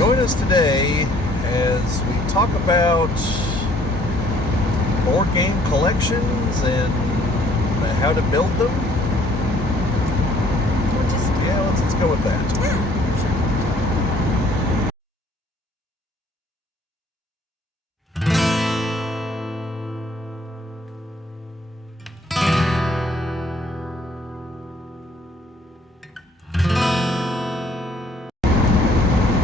Join us today as we talk about board game collections and how to build them. Let's go with that. Yeah, sure.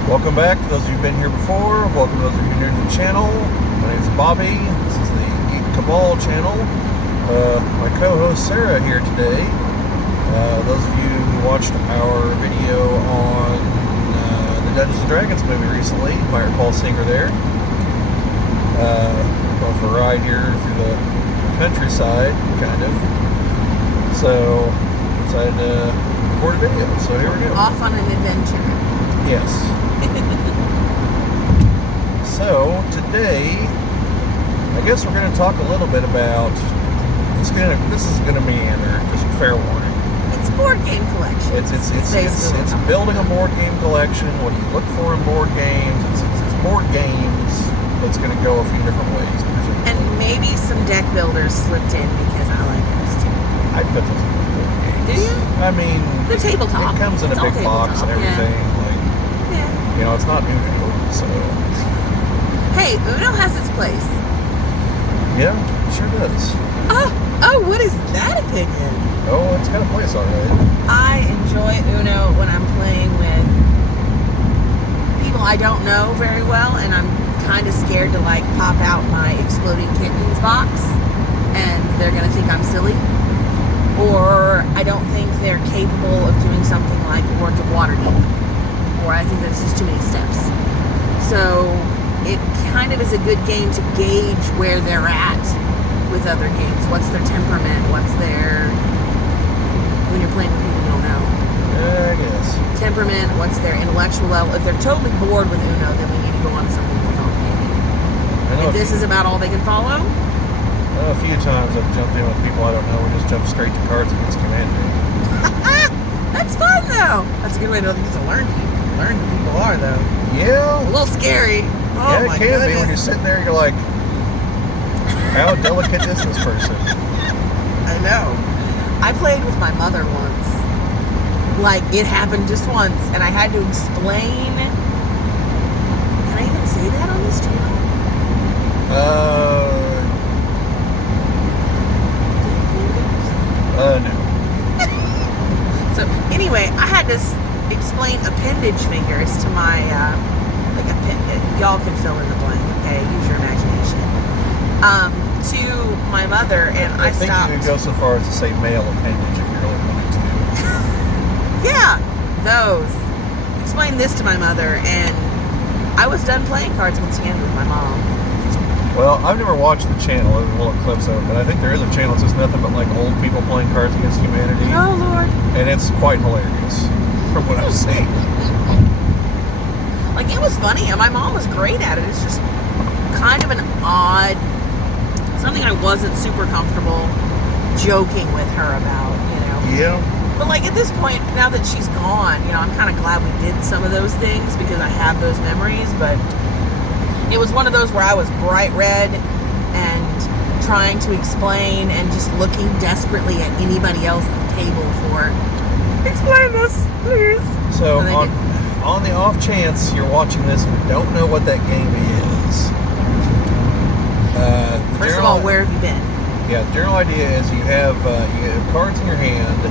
Welcome back to those of you who've been here before. Welcome to those of you who are new to the channel. My name is Bobbie. This is the Geek Cabal channel. My co-host Sarah here today. Those of you who watched our video on the Dungeons & Dragons movie recently, you might recall seeing her there. Going for a ride here through the countryside, kind of. So, decided to record a video, so here we go. Off on an adventure. Yes. So, today, I guess we're going to talk a little bit about, this is going to meander, just fair warning. It's board game collection. It's building a board game collection. What do you look for in board games? It's board games. It's going to go a few different ways. And maybe some deck builders slipped in because I like those too. I put those in board games. Do you? I mean, they're tabletop. It comes in a big box and everything. Yeah. You know, it's not Uno, so. Hey, Uno has its place. Yeah, it sure does. Oh, what is that opinion? Oh, it's got a place already. I enjoy Uno when I'm playing with people I don't know very well, and I'm kind of scared to like pop out my Exploding Kittens box, and they're gonna think I'm silly, or I don't think they're capable of doing something like Words of Waterdeep, or I think that's just too many steps. So it kind of is a good game to gauge where they're at with other games. What's their temperament? What's their, when you're playing with people you don't know. Yeah, I guess. Temperament, what's their intellectual level. If they're totally bored with Uno, then we need to go on to something more complicated. If this is about all they can follow? A few times I've jumped in with people I don't know. We just jump straight to Cards Against Humanity. That's fun though. That's a good way to learn who people are though. Yeah. A little scary. Oh yeah, my it can goodness. be when you're sitting there. You're like, how delicate is this person? I know. I played with my mother once. Like, it happened just once, and I had to explain. Can I even say that on this channel? No. So, anyway, I had to explain appendage fingers to my, y'all can fill in the blank, okay? Use your imagination. To my mother, and I think stopped. you could go so far as to say male appendage if you really wanted to. Yeah, those. Explained this to my mother, and I was done playing Cards Against Humanity with my mom. Well, I've never watched the channel, there's little clips of it, but I think there is a channel that's just nothing but like old people playing Cards Against Humanity. Oh, Lord. And it's quite hilarious from what I've seen. Like, it was funny, and my mom was great at it. It's just kind of an odd, something I wasn't super comfortable joking with her about, you know. Yeah. But like at this point, now that she's gone, you know, I'm kind of glad we did some of those things because I have those memories. But it was one of those where I was bright red and trying to explain and just looking desperately at anybody else at the table for, explain this, please. So on the off chance you're watching this and don't know what that game is, first of all, where have you been? Yeah, the general idea is you have cards in your hand,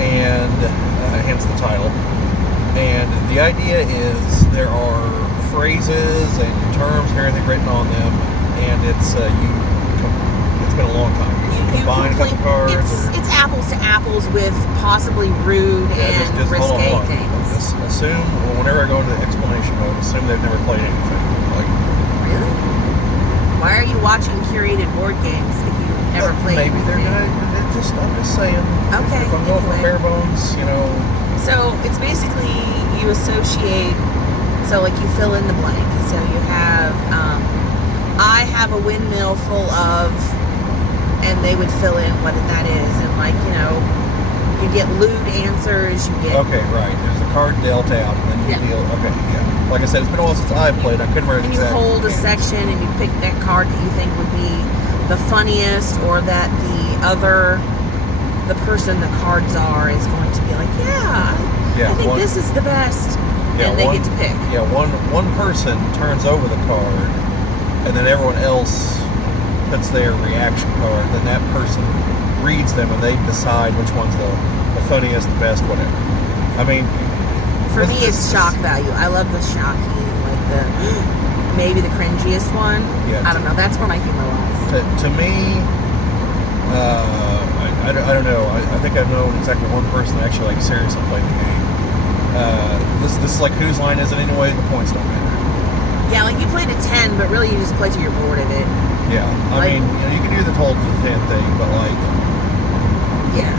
and hence the title. And the idea is there are phrases and terms and everything written on them, and it's been a long time. You combine a couple cards. It's apples to apples with possibly rude and just risque hold on. things. Just assume, whenever I go into the explanation mode, assume they've never played anything. Like, really? Why are you watching curated board games if you never played? Maybe they're good. I'm just saying. Okay. If I'm going for bare bones, you know. So it's basically you associate. So like you fill in the blank. So you have. I have a windmill full of, and they would fill in what that is, and like you know, you get lewd answers. You get. Okay, right. There's the card dealt out, and then you Yeah. deal. Okay, yeah. Like I said, it's been a while since I've played. I couldn't remember And you exactly. hold a section and you pick that card that you think would be the funniest, or that the person the cards are is going to be like, I think this is the best. And they get to pick. Yeah, one person turns over the card, and then everyone else puts their reaction card. Then that person reads them, and they decide which one's the funniest, the best, whatever. I mean, for me, it's shock value. I love the shocking, like the maybe the cringiest one. Yeah, I don't know. That's where my humor lies. To me, I don't know. I think I've known exactly one person that actually like seriously played the game. This is like, whose line is it anyway? The points don't matter. Yeah, like you played a 10, but really you just play till you're bored of it. Yeah, I mean, you can do the whole 10 thing, but like,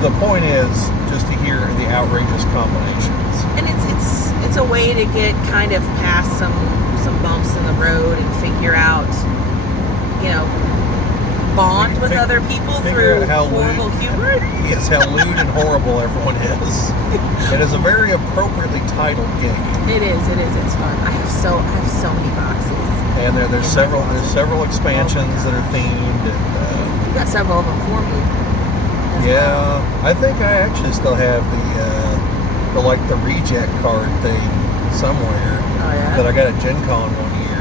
the point is just to hear the outrageous combinations. And it's a way to get kind of past some bumps in the road and figure out, bond with other people through horrible humor. Yes, how lewd and horrible everyone is. It is a very appropriately titled game. It is. It's fun. I have so many boxes. And there's several expansions that are themed. And, you got several of them for me. Yeah, I think I actually still have the reject card thing somewhere. Oh yeah. That I got at Gen Con one year.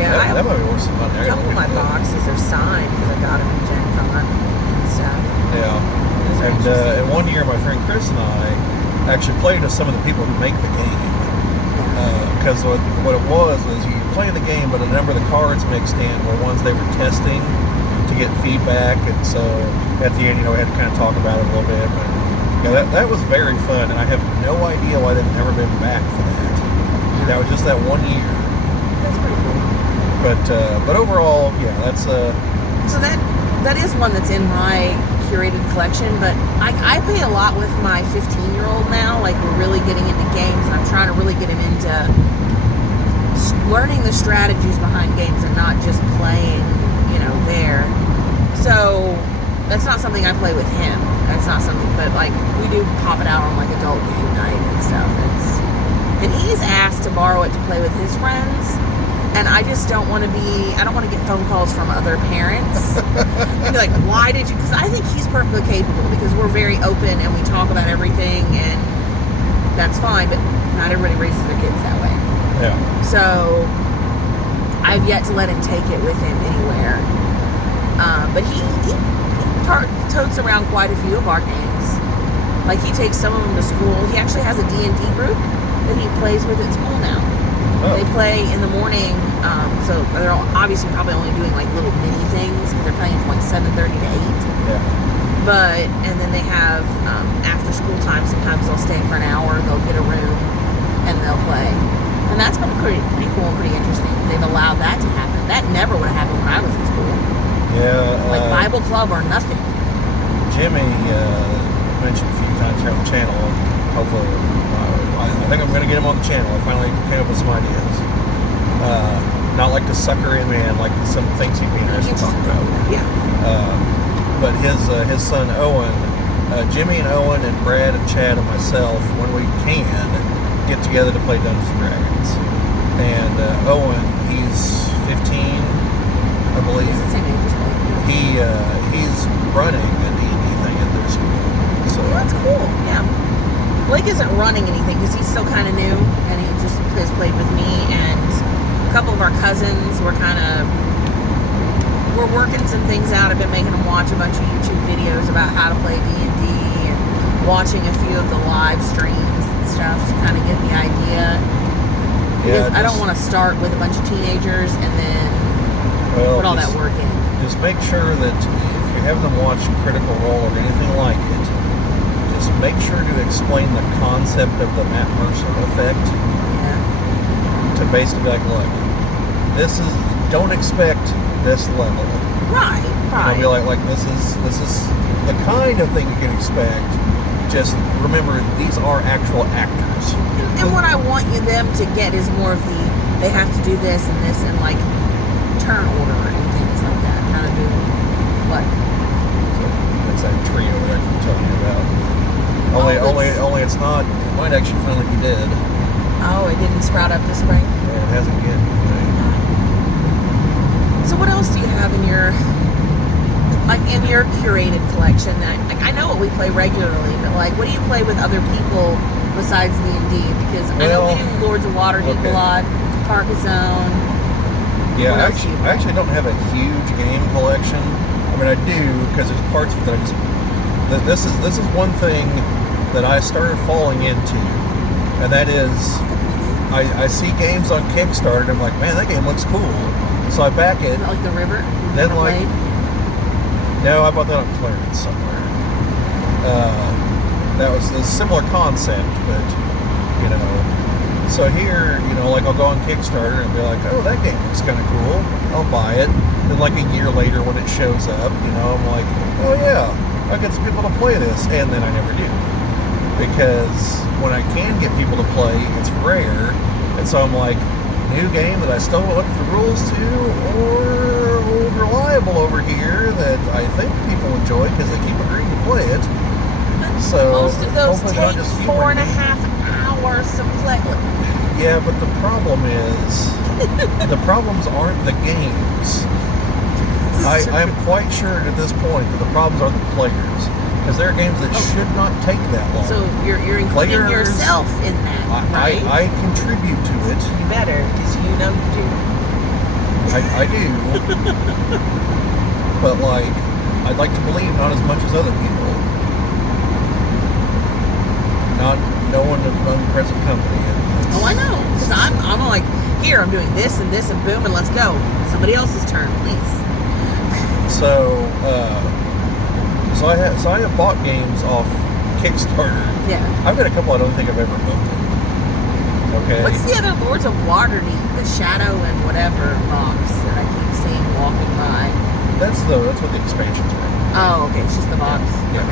Yeah, that might be worth some money. A couple of my boxes are signed because I got them at Gen Con and stuff. Yeah. And one year, my friend Chris and I actually played with some of the people who make the game. Because what it was you play the game, but a number of the cards mixed in were ones they were testing to get feedback, and so at the end, we had to kind of talk about it a little bit. But that was very fun, and I have no idea why they've never been back for that. That was just that 1 year. That's pretty cool. But overall, that's So that is one that's in my curated collection, but I play a lot with my 15-year-old now. Like, we're really getting into games, and I'm trying to really get him into learning the strategies behind games and not just playing, there. So that's not something I play with him. That's not something, but like, we do pop it out on like adult game night and stuff. And he's asked to borrow it to play with his friends. And I just don't want to get phone calls from other parents. And be like, why did you? Because I think he's perfectly capable, because we're very open and we talk about everything, and that's fine, but not everybody raises their kids that way. Yeah. So I've yet to let him take it with him anywhere. But he totes around quite a few of our games. Like, he takes some of them to school. He actually has a D&D group that he plays with at school now. Oh. They play in the morning, so they're obviously probably only doing like little mini things because they're playing from like 7:30 to 8. Yeah. And then they have after school time. Sometimes they'll stay for an hour. They'll get a room and they'll play, and that's been pretty cool and pretty interesting. They've allowed that to happen. That never would have happened when I was in school. Yeah. Like Bible club or nothing. Jimmy mentioned a few times here on the channel. Hopefully, I think I'm going to get him on the channel. I finally came up with some ideas. Not like the sucker in man, like some things he'd be interested to talk about. Yeah. But his son Owen, Jimmy and Owen and Brad and Chad and myself, when we can, get together to play Dungeons and Dragons. And Owen, he's 15, I believe. He's the same age as me. He's running a D&D thing at their school. So that's cool. Yeah. Blake isn't running anything because he's still kind of new, and he just has played with me and a couple of our cousins. We're working some things out. I've been making them watch a bunch of YouTube videos about how to play D&D and watching a few of the live streams and stuff to kind of get the idea. Because I don't want to start with a bunch of teenagers and then put all that work in. Just make sure that if you have them watch Critical Role or anything like it, just make sure to explain the concept of the Matt Mercer effect. Yeah. To basically be like, look, don't expect this level. Right. I'll be like this is the kind of thing you can expect. Just remember, these are actual actors. And what I want them to get is more of they have to do this and like turn order and things like that. How to do what? So that's that trio that I keep telling you about. Only it's not. It might actually finally be dead. Oh, it didn't sprout up this spring? Yeah, it hasn't yet. So what else do you have in your curated collection? I know what we play regularly, but what do you play with other people besides D&D? Because I know we do Lords of Waterdeep a lot, Carcassonne. Yeah, I actually don't have a huge game collection. I mean, I do, because there's parts of it that I just... This is one thing that I started falling into, and that is, I see games on Kickstarter, and I'm like, man, that game looks cool. So I back it. Like The River? Then no, I bought that on clearance somewhere. That was a similar concept, but, so here, I'll go on Kickstarter and be like, oh, that game looks kind of cool. I'll buy it. Then a year later when it shows up, I'm like, oh yeah, I'll get some people to play this. And then I never do. Because when I can get people to play, it's rare. And so I'm like, new game that I still don't look at the rules to, or old reliable over here that I think people enjoy because they keep agreeing to play it. So most of those take just 4.5 hours to play. Yeah, but the problem is, the problems aren't the games. I'm quite sure at this point that the problems are the players. Because there are games that should not take that long. So you're including yourself in that, right? I contribute to it. You better, because you do. I do. But I'd like to believe not as much as other people. Not knowing the present company. Oh, I know. Because I'm like, here, I'm doing this and this and boom, and let's go. Somebody else's turn, please. So I have bought games off Kickstarter. Yeah. I've got a couple I don't think I've ever opened. Okay. What's the other Lords of Waterdeep, the Shadow and whatever box that I keep seeing walking by? That's what the expansion's from. Oh, okay. It's just the box. Yeah.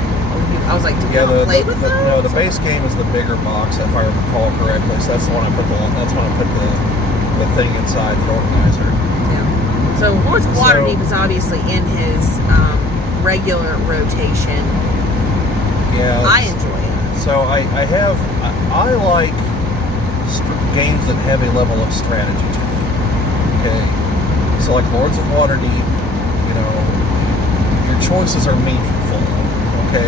I was like, do you play with those? No, the base game is the bigger box, if I recall correctly. So that's the one I put the thing inside the organizer. Yeah. So Lords of Waterdeep is obviously in his regular rotation. Yeah. I enjoy it. So I like games that have a level of strategy to them. Okay. So Lords of Waterdeep, your choices are meaningful. Okay.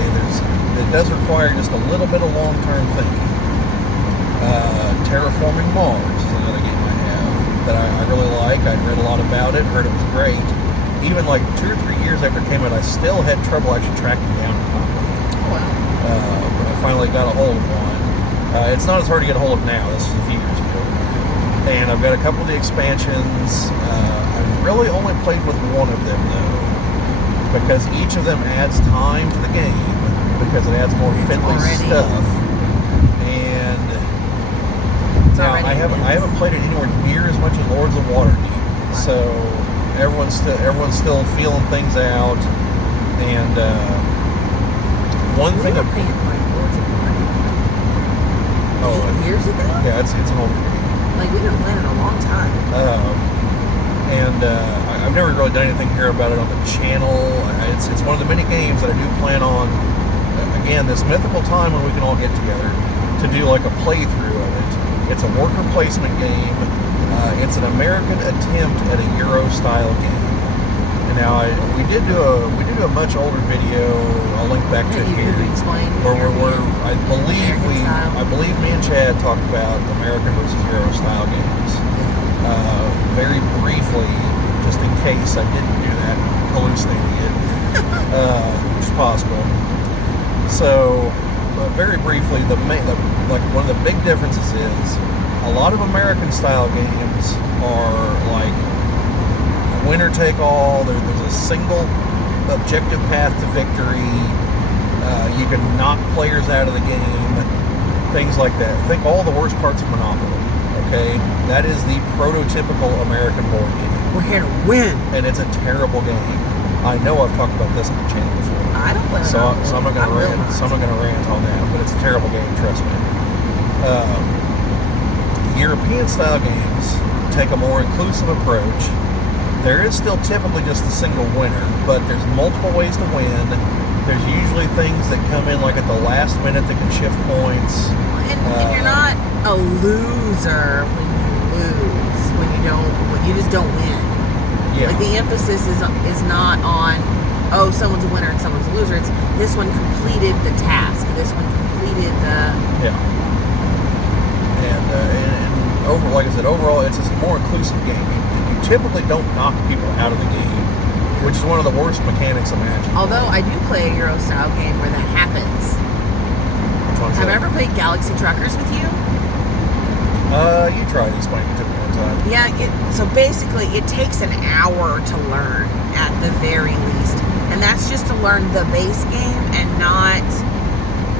It does require just a little bit of long-term thinking. Terraforming Mars is another game I have that I really like. I'd read a lot about it, heard it was great. Even 2 or 3 years after it came out, I still had trouble actually tracking down a copy. Oh, wow. But I finally got a hold of one. It's not as hard to get a hold of now. This was a few years ago. And I've got a couple of the expansions. I've really only played with one of them, though, because each of them adds time to the game, because it adds more fiddly stuff. And now I haven't played it anywhere near as much as Lords of Waterdeep. So everyone's still feeling things out, and one thing. Lords of Waterdeep. Years ago? Yeah, it's an old game. We've been playing it a long time. I've never really done anything here about it on the channel. It's one of the many games that I do plan on. Again, this mythical time when we can all get together to do a playthrough of it. It's a worker placement game. It's an American attempt at a Eurostyle game. And now we did do a much older video. I'll link back to it here. Where I believe me and Chad talked about American versus Eurostyle games. Very briefly, just in case I didn't do that, hallucinating it, which is possible. So, very briefly, one of the big differences is a lot of American style games are winner take all. There's a single objective path to victory. You can knock players out of the game, things like that. Think all the worst parts of Monopoly. Okay, that is the prototypical American board game. We're here to win, and it's a terrible game. I know I've talked about this on the channel before. I don't play so I'm not going to rant. So I'm not going to rant on that, but it's a terrible game. Trust me. European style games take a more inclusive approach. There is still typically just a single winner, but there's multiple ways to win. There's usually things that come in like at the last minute that can shift points. And you're not a loser when you lose, when you just don't win. Yeah. Like the emphasis is not on, oh, someone's a winner and someone's a loser. It's this one completed the task. This one completed the... Yeah. And like I said, overall, it's a more inclusive game. You typically don't knock people out of the game, which is one of the worst mechanics imaginable. Although I do play a Eurostyle game where that happens. Which one's Have I that? ever played Galaxy Truckers with you? You tried explaining it to me one time. Yeah, so basically it takes an hour to learn at the very least. And that's just to learn the base game and not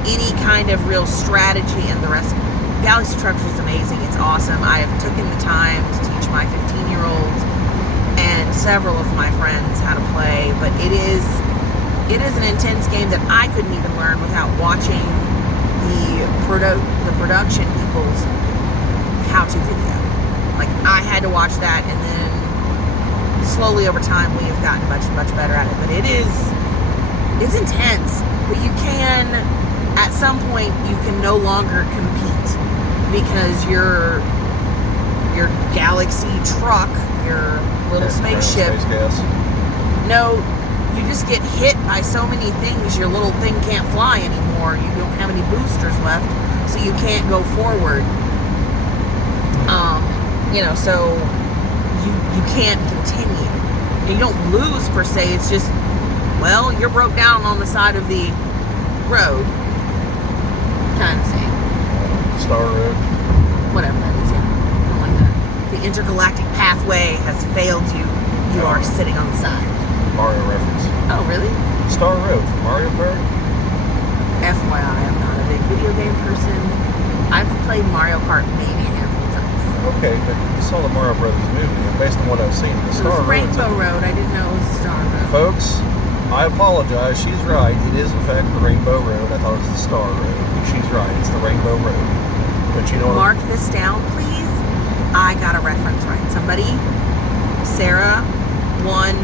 any kind of real strategy and the rest. Galaxy Truckers is amazing. It's awesome. I have taken the time to teach my 15-year-olds and several of my friends how to play, but it is an intense game that I couldn't even learn without watching the production people's how-to video. Like, I had to watch that, and then slowly over time we have gotten much, much better at it. But it's intense. But you can, at some point, you can no longer compete because your galaxy truck, your little spaceship, Space gas. no, you just get hit by so many things, your little thing can't fly anymore. You don't have any boosters left, so you can't go forward. So you can't continue. And you don't lose per se, it's just, well, you're broke down on the side of the road. Kind of thing. Star Road. Whatever that is, yeah. Something like that. The intergalactic pathway has failed you. You are sitting on the side. Mario reference. Oh, really? Star Road from Mario Kart. FYI, I'm not a big video game person. I've played Mario Kart maybe a handful of times. Okay, but you saw the Mario Brothers movie, and based on what I've seen, the It Star was Road. Rainbow Road. I didn't know it was Star Road. Folks, I apologize. She's right. It is in fact the Rainbow Road. I thought it was the Star Road. She's right. It's the Rainbow Road. But you know what? Mark this down, please. I got a reference right. Somebody, Sarah, won.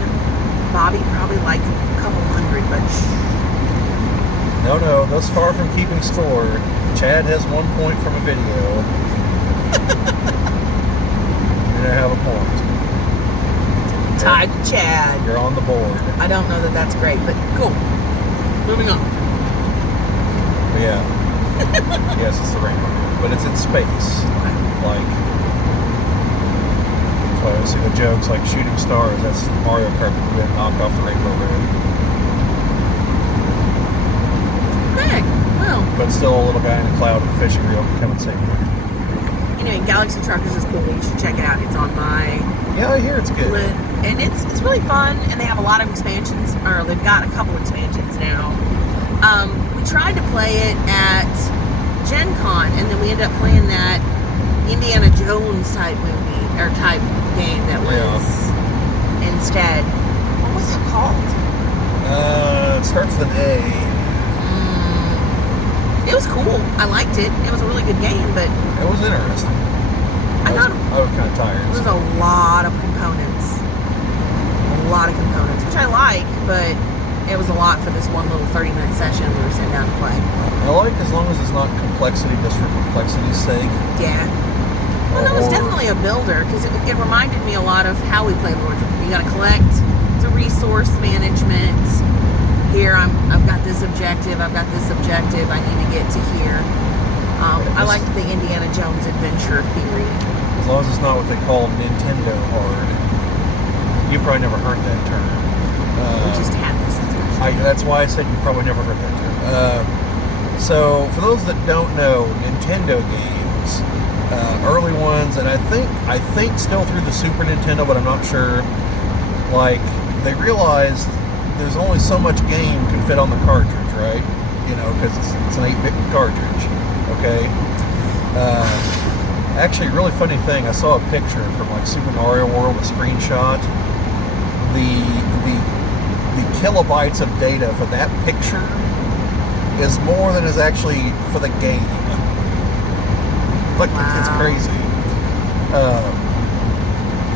Bobbie probably like a couple hundred, but No, thus far from keeping score. Chad has 1 point from a video. You're gonna have a point. tied to Chad. You're on the board. I don't know that that's great, but cool. Moving on. But yeah. Yes, it's the Rainbow Road, but it's in space. Like, that's why I see the jokes like shooting stars. That's Mario Kart getting knocked off the Rainbow Road. Okay, well. But still, a little guy in a cloud with a fishing reel can come and save you. Anyway, Galaxy Truckers is cool. You should check it out. It's on my Yeah, I hear it's good. list. And it's really fun, and they have a lot of expansions, or they've got a couple expansions now. We tried to play it at Gen Con, and then we ended up playing that Indiana Jones type movie, or type game that was instead. What was it called? It starts with an A. It was cool. I liked it. It was a really good game, but It was interesting. I thought I was kind of tired. it was a lot of components. Which I like, but it was a lot for this one little 30-minute session we were sitting down to play. I like as long as it's not complexity just for complexity's sake. Yeah. Well, that was Or- definitely a builder, because it reminded me a lot of how we play Lord of the Rings. You got to collect the resource management. Here, I've got this objective. I need to get to here. I liked the Indiana Jones adventure theory. As long as it's not what they call Nintendo hard. You probably never heard that term. We just had this discussion. That's why I said you probably never heard that term. So, for those that don't know, Nintendo games, early ones, and I think still through the Super Nintendo, but I'm not sure. Like, they realized there's only so much game can fit on the cartridge, right? You know, because it's an 8-bit cartridge. Okay. Actually, really funny thing. I saw a picture from like Super Mario World, a screenshot. The kilobytes of data for that picture is more than is actually for the game. Like, Wow. it's crazy.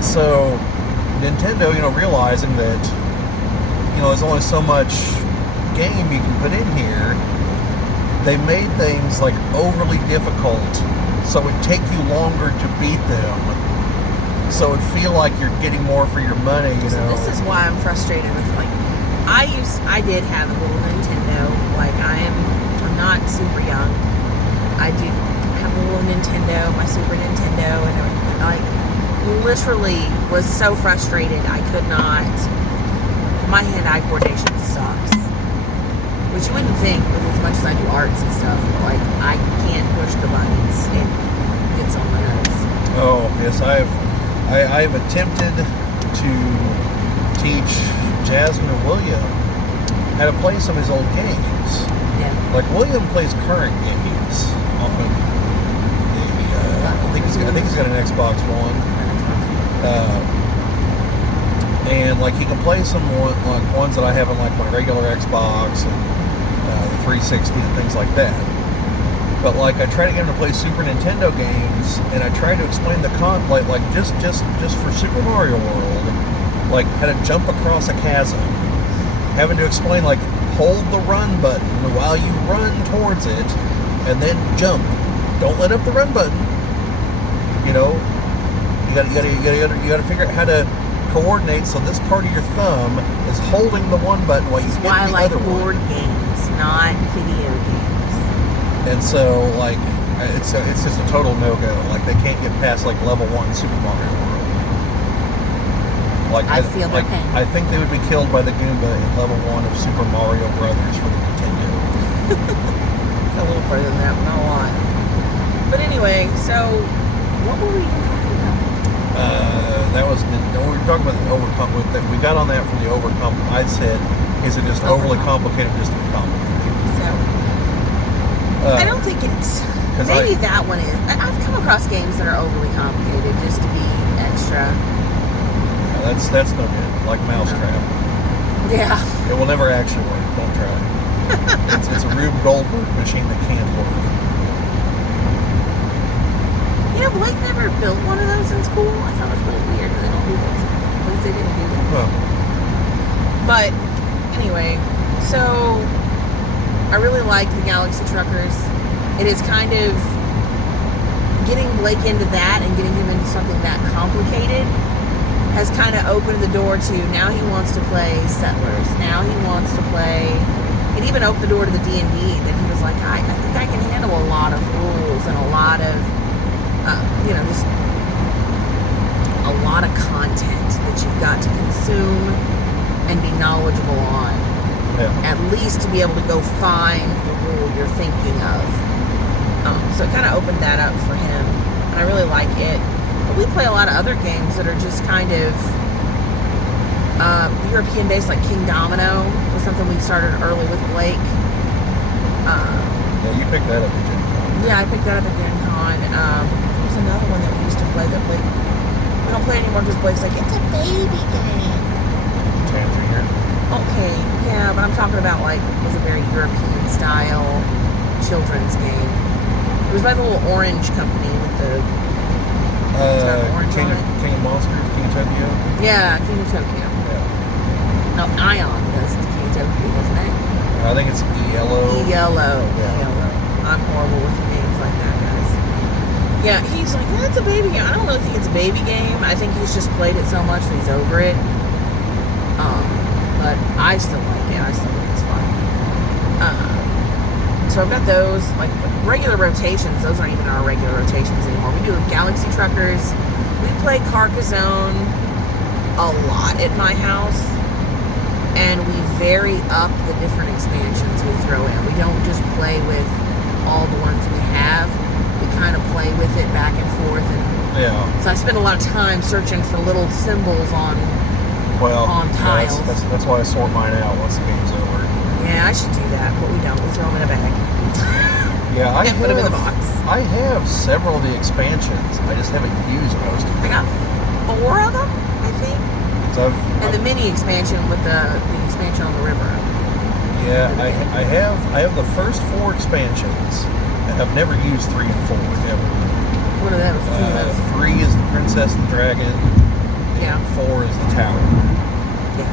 So Nintendo, realizing that, there's only so much game you can put in here, they made things like overly difficult, so it'd take you longer to beat them. So it'd feel like you're getting more for your money, you know. This is why I'm frustrated with, like, I did have a little Nintendo. Like, I'm not super young. I do have a little Nintendo, my Super Nintendo, and everything. Like, literally was so frustrated. I could not. My hand-eye coordination sucks. Which you wouldn't think, with as much as I do arts and stuff. Like, I can't push the buttons. It gets on my nerves. Oh, yes, I've attempted to teach Jasmine and William how to play some of his old games. Yeah. Like, William plays current games on the, I think he's got an Xbox One. And like he can play some like ones that I have on like my regular Xbox and the 360 and things like that. But like I try to get him to play Super Nintendo games, and I try to explain the like just for Super Mario World, like how to jump across a chasm, having to explain like hold the run button while you run towards it, and then jump. Don't let up the run button. You know, you gotta figure out how to coordinate so this part of your thumb is holding the one button while you hit the other one. That's why I like board games, not video games. And so, like, it's just a total no-go. Like, they can't get past, like, level 1 Super Mario World. Like, I feel their pain. I think they would be killed by the Goomba in level 1 of Super Mario Brothers for the Nintendo. A little further than that, but not a lot. But anyway, so, what were we even talking about? That was, we were talking about the we got on that from the I said, is it just overly complicated just to be complicated? So, I don't think it's, maybe that one is. I've come across games that are overly complicated just to be extra. Yeah, that's no good. Like Mousetrap. Yeah. It will never actually work. Don't try. It's a Rube Goldberg machine that can't work. You know, Blake never built one of those in school. I thought it was really weird that they don't do those. At least they didn't do that. Well. But, anyway, so I really like the Galaxy Truckers. It is kind of getting Blake into that and getting him into something that complicated has kind of opened the door to now he wants to play Settlers. Now he wants to play. It even opened the door to the D&D that he was like, I think I can handle a lot of rules and a lot of just a lot of content that you've got to consume and be knowledgeable on. Yeah. At least to be able to go find the rule you're thinking of. So it kind of opened that up for him, and I really like it. But we play a lot of other games that are just kind of European-based, like King Domino was something we started early with Blake. Yeah, you picked that up at Gen Con. Yeah, I picked that up at Gen Con. There's another one that we used to play that we don't play anymore because Blake's like, it's a baby game. Tangerine. Okay, yeah, but I'm talking about like it was a very European style children's game. It was by the little orange company with the orange King on of it. Monsters, King of Tokyo. Yeah, King of Tokyo. Yeah. No, Ion does King of Tokyo, wasn't it? I think it's Yellow. Yellow. Yeah. Yellow. I'm horrible with names like that, guys. Yeah, he's like, that's a baby game. I don't really think it's a baby game. I think he's just played it so much that he's over it. But I still like it. I still think it's fun. So I've got those, like regular rotations. Those aren't even our regular rotations anymore. We do Galaxy Truckers. We play Carcassonne a lot at my house. And we vary up the different expansions we throw in. We don't just play with all the ones we have. We kind of play with it back and forth. And Yeah. so I spend a lot of time searching for little symbols on tiles. That's why I sort mine out once the game's over. Yeah, I should do that, but we don't. We throw them in a bag. Yeah, And put them in the box. I have several of the expansions. I just haven't used most of I them. got 4 of them, I think. So And the mini expansion with the expansion on the river. yeah, I have the first 4 expansions, and I've never used 3 and 4 ever. What are those? 3 is the Princess and Dragon. Yeah. And 4 is the Tower. Yeah.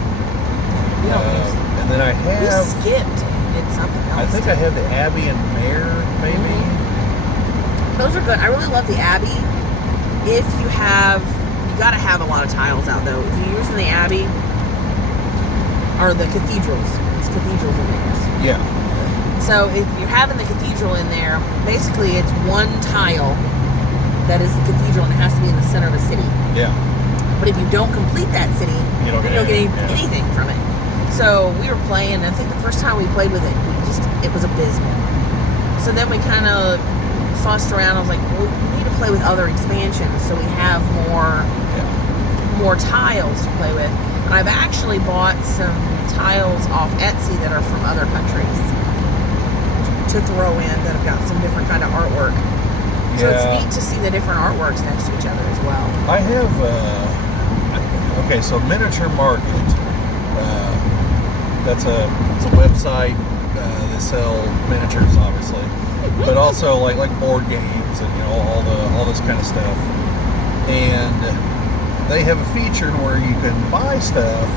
We don't use them. And then I We have... skipped and did something else. I think I have the Abbey and Mare, maybe. Those are good. I really love the Abbey. If you have... You gotta have a lot of tiles out, though. If you're using the Abbey, or the cathedrals. It's cathedrals in there. Yeah. So if you're having the cathedral in there, basically it's one tile that is the cathedral, and it has to be in the center of a city. Yeah. But if you don't complete that city, you don't get anything from it. So we were playing, and I think the first time we played with it, it was abysmal. So then we kind of fussed around. I was like, well, we need to play with other expansions so we have more tiles to play with. And I've actually bought some tiles off Etsy that are from other countries to throw in that have got some different kind of artwork. So it's neat to see the different artworks next to each other as well. I have, okay, so Miniature Market, it's a website, they sell miniatures, obviously, but also like board games and, you know, all this kind of stuff. And they have a feature where you can buy stuff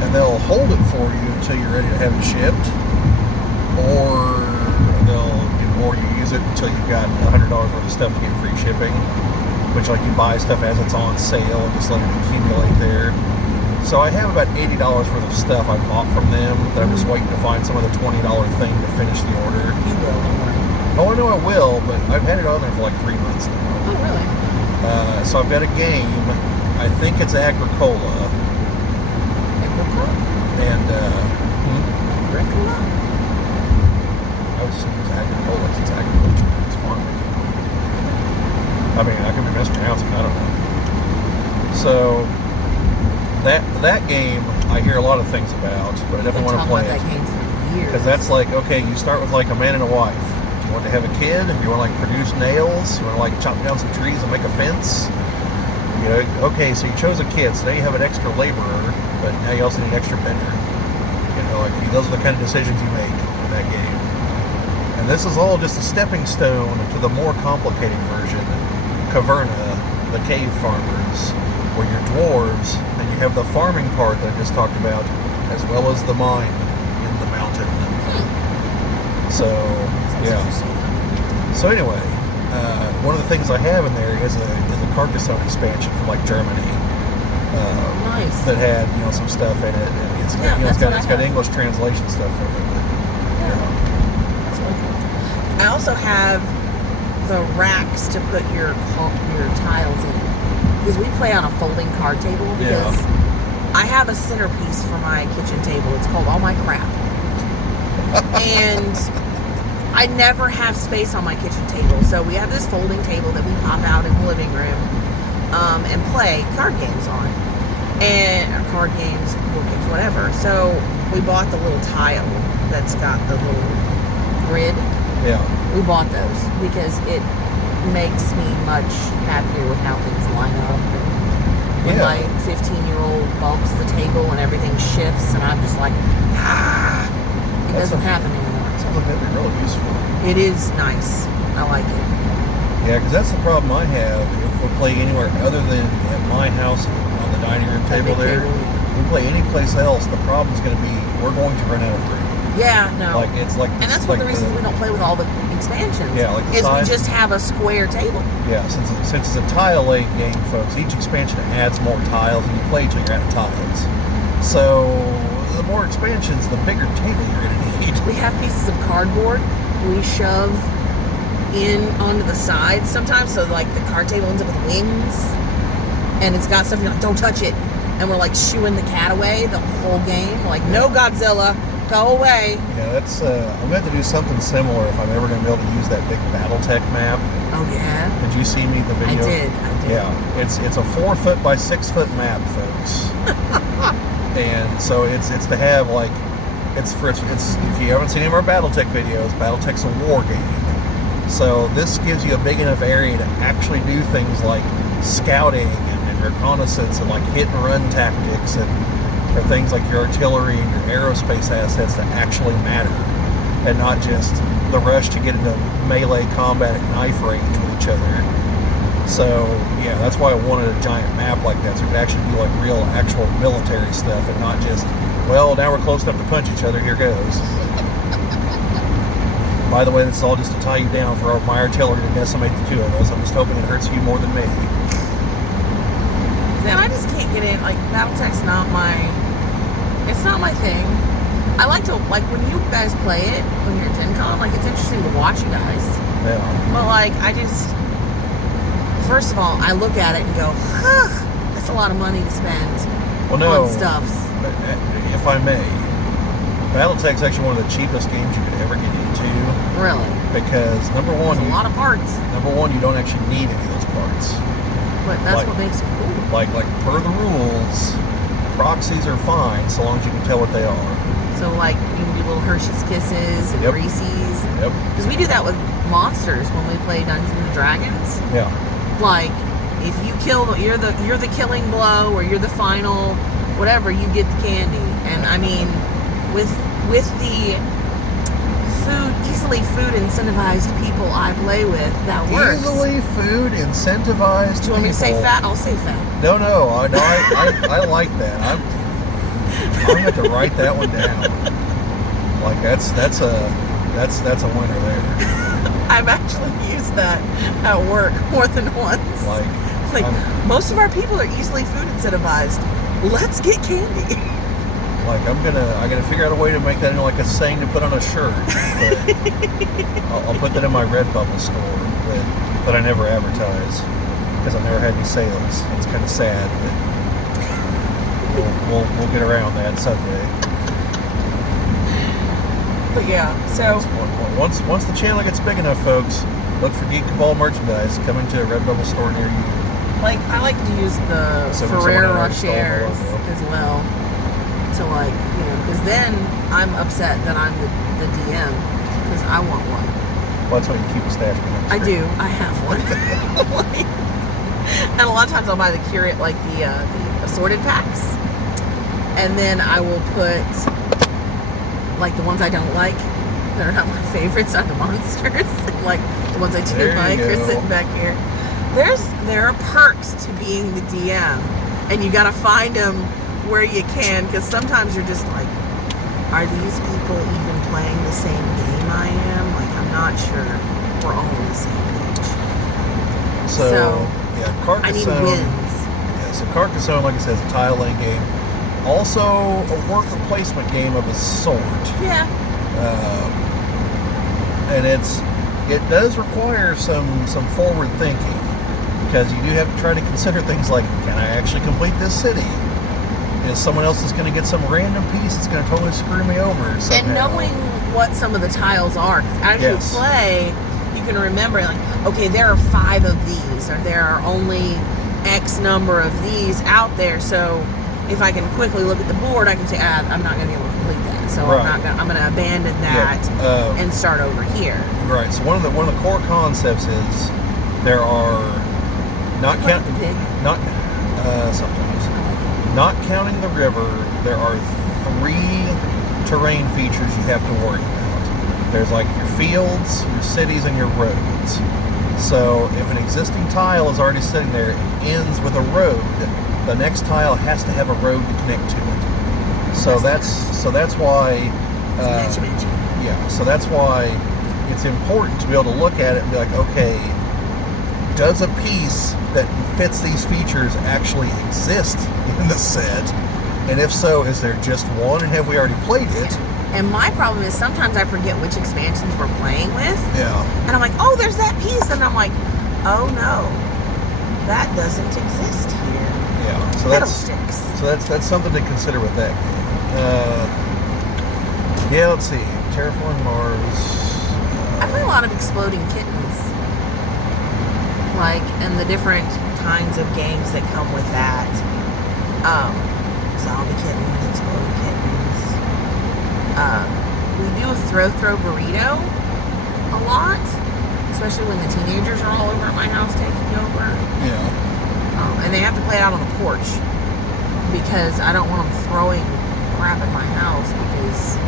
and they'll hold it for you until you're ready to have it shipped, or you use it until you've got $100 worth of stuff to get free shipping, which like you buy stuff as it's on sale and just let it accumulate there. So I have about $80 worth of stuff I bought from them that I'm just waiting to find some other $20 thing to finish the order. You will, don't worry. Oh, I know I will, but I've had it on there for like 3 months now. Oh, really? So I've got a game. I think it's Agricola. Agricola? And, Agricola? I was assuming it's Agricola. It's agriculture. It's farming. I mean, I can be mispronouncing. I don't know. So that game, I hear a lot of things about, but I definitely want to play it. I've been talking about that game for years. Because that's like, okay, you start with like a man and a wife. Do you want to have a kid? Do you want to like produce nails? You want to like chop down some trees and make a fence? You know, okay, so you chose a kid, so now you have an extra laborer, but now you also need an extra vendor. You know, like those are the kind of decisions you make in that game. And this is all just a stepping stone to the more complicated version, Caverna, the Cave Farmers, where you're dwarves, and you have the farming part that I just talked about, as well as the mine in the mountain. So, yeah. So anyway, one of the things I have in there is a Carcassonne expansion from like Germany. Nice. That had, you know, some stuff in it, and it's got English translation stuff in it. I also have the racks to put your tiles in, because we play on a folding card table, because I have a centerpiece for my kitchen table. It's called All My Crap. And I never have space on my kitchen table, so we have this folding table that we pop out in the living room and play card games on, or card games, board games, whatever. So we bought the little tile that's got the little grid. Yeah. We bought those because it makes me much happier with how things line up. When my 15-year-old bumps the table and everything shifts, and I'm just like, it doesn't happen anymore. Sounds like that'd be really useful. It is nice. I like it. Yeah, because that's the problem I have. If we play anywhere other than at my house on the dining room table there, if we play any place else, the problem's going to be we're going to run out of room. Yeah, no. Like it's like, and that's one of the reasons we don't play with all the expansions. Yeah, like is we just have a square table. Yeah, since it's a tile-laid game, folks, each expansion adds more tiles, and you play till you're out of tiles. So the more expansions, the bigger table you're going to need. We have pieces of cardboard we shove in onto the sides sometimes, so like the card table ends up with wings, and it's got stuff. You're like, don't touch it, and we're like shooing the cat away the whole game. We're like, no, Godzilla. Go away. Yeah, that's. I'm going to do something similar if I'm ever going to be able to use that big BattleTech map. Oh yeah. Did you see me the video? I did. Yeah, it's a 4 foot by 6 foot map, folks. And so it's to have like it's if you haven't seen any of our BattleTech videos, BattleTech's a war game. So this gives you a big enough area to actually do things like scouting and reconnaissance and like hit and run tactics and for things like your artillery and your aerospace assets that actually matter, and not just the rush to get into melee combat at knife range with each other. So yeah, that's why I wanted a giant map like that, so it could actually be like real actual military stuff and not just Well, now we're close enough to punch each other. Here goes. By the way, this is all just to tie you down for my artillery to decimate the two of us. I'm just hoping it hurts you more than me. Man, I just can't get in. Like, BattleTech's not my... It's not my thing. I like to... Like, when you guys play it, when you're at Gen Con, like, it's interesting to watch you guys. Yeah. But, like, I just... First of all, I look at it and go, huh, that's a lot of money to spend on stuffs. If I may, BattleTech's actually one of the cheapest games you could ever get into. Really? Because, number one... There's a lot of parts. Number one, you don't actually need any of those parts. But that's what makes it cool. Like per the rules, proxies are fine so long as you can tell what they are. So, like, you can do little Hershey's Kisses and Reese's. Yep. Because we do that with monsters when we play Dungeons and Dragons. Yeah. Like, if you kill, you're the killing blow, or you're the final, whatever, you get the candy. And I mean, with the easily food incentivized people I play with, that works. Easily food incentivized. Do you want me to say fat? I'll say fat. No, I like that. I'm going to write that one down. Like that's a winner there. I've actually used that at work more than once. Like most of our people are easily food incentivized. Let's get candy. Like I'm gonna figure out a way to make that into like a saying to put on a shirt. I'll put that in my Redbubble store that I never advertise because I've never had any sales. It's kind of sad, but we'll get around that someday. But yeah, so once the channel gets big enough, folks, look for Geek Cabal merchandise coming to a Redbubble store near you. Like I like to use the Ferrero Rochers as well. To like, you know, because then I'm upset that I'm the DM because I want one. Well, that's why you keep a stash behind the I screen. do. I have one. And a lot of times I'll buy the the assorted packs, and then I will put like the ones I don't like. They're not my favorites. Are the monsters. Like the ones I do like are sitting back here. There are perks to being the DM, and you got to find them where you can, because sometimes you're just like, are these people even playing the same game I am? Like, I'm not sure we're all on the same page. So yeah, Carcassonne. I need wins. Yeah, so Carcassonne, like I said, is a tile laying game. Also a worker placement game of a sort. Yeah. And it does require some forward thinking, because you do have to try to consider things like, can I actually complete this city? Is someone else is going to get some random piece that's going to totally screw me over somehow. And knowing what some of the tiles are. As you play, you can remember, like, okay, there are 5 of these, or there are only X number of these out there. So if I can quickly look at the board, I can say, I'm not going to be able to complete that. So I'm going to abandon that and start over here. Right. So one of the core concepts is there are Not counting the river, there are 3 terrain features you have to worry about. There's like your fields, your cities, and your roads. So if an existing tile is already sitting there and ends with a road, the next tile has to have a road to connect to it. So that's why. So that's why it's important to be able to look at it and be like, okay, does a piece that fits these features actually exist in the set? And if so, is there just one, and have we already played it? And my problem is sometimes I forget which expansions we're playing with. Yeah. And I'm like, oh, there's that piece. And I'm like, oh no, that doesn't exist here. Yeah. So that's something to consider with that game. Let's see. Terraforming Mars. I play a lot of Exploding Kittens. Like, and the different kinds of games that come with that. Zombie Kittens, Exploding Kittens. We do a throw burrito a lot, especially when the teenagers are all over at my house taking over. Yeah. And they have to play out on the porch because I don't want them throwing crap at my house because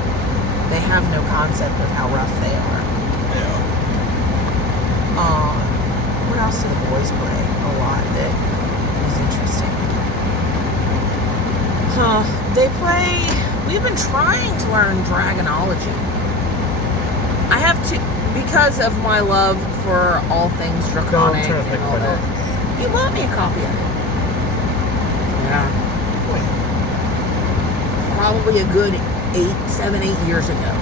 they have no concept of how rough they are. Yeah. What else do the boys play a lot that is interesting? we've been trying to learn Dragonology. I have to, because of my love for all things draconic and all that. You bought me a copy of it. Yeah. Wait. Probably a good 7, 8 years ago.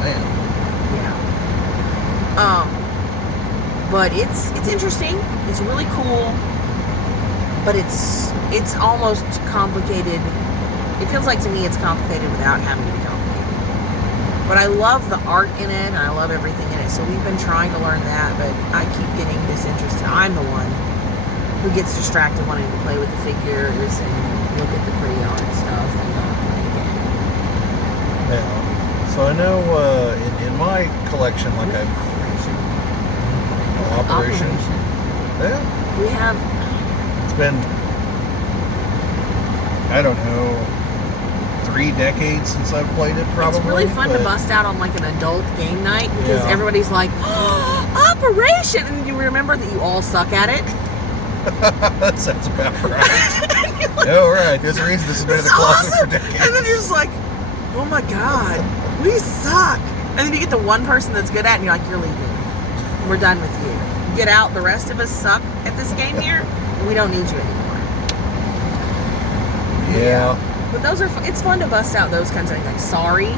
Man. Yeah. But it's interesting. It's really cool. But it's almost complicated. It feels like to me it's complicated without having to be complicated. But I love the art in it, and I love everything in it. So we've been trying to learn that, but I keep getting disinterested. I'm the one who gets distracted wanting to play with the figures and look at the pretty art stuff and not play the game. Yeah. So I know in my collection, like Operation. Yeah. We have. It's been, I don't know, 3 decades since I've played it, probably. It's really fun to bust out on like an adult game night because everybody's like, oh, Operation! And you remember that you all suck at it. That sounds about right. Like, oh, right. There's a reason this has been in the closet for decades. And then you're just like, oh my God, we suck. And then you get the one person that's good at it and you're like, you're leaving. We're done with you. Get out. The rest of us suck at this game here. And we don't need you anymore. Yeah. But those are, it's fun to bust out those kinds of things. Like Sorry.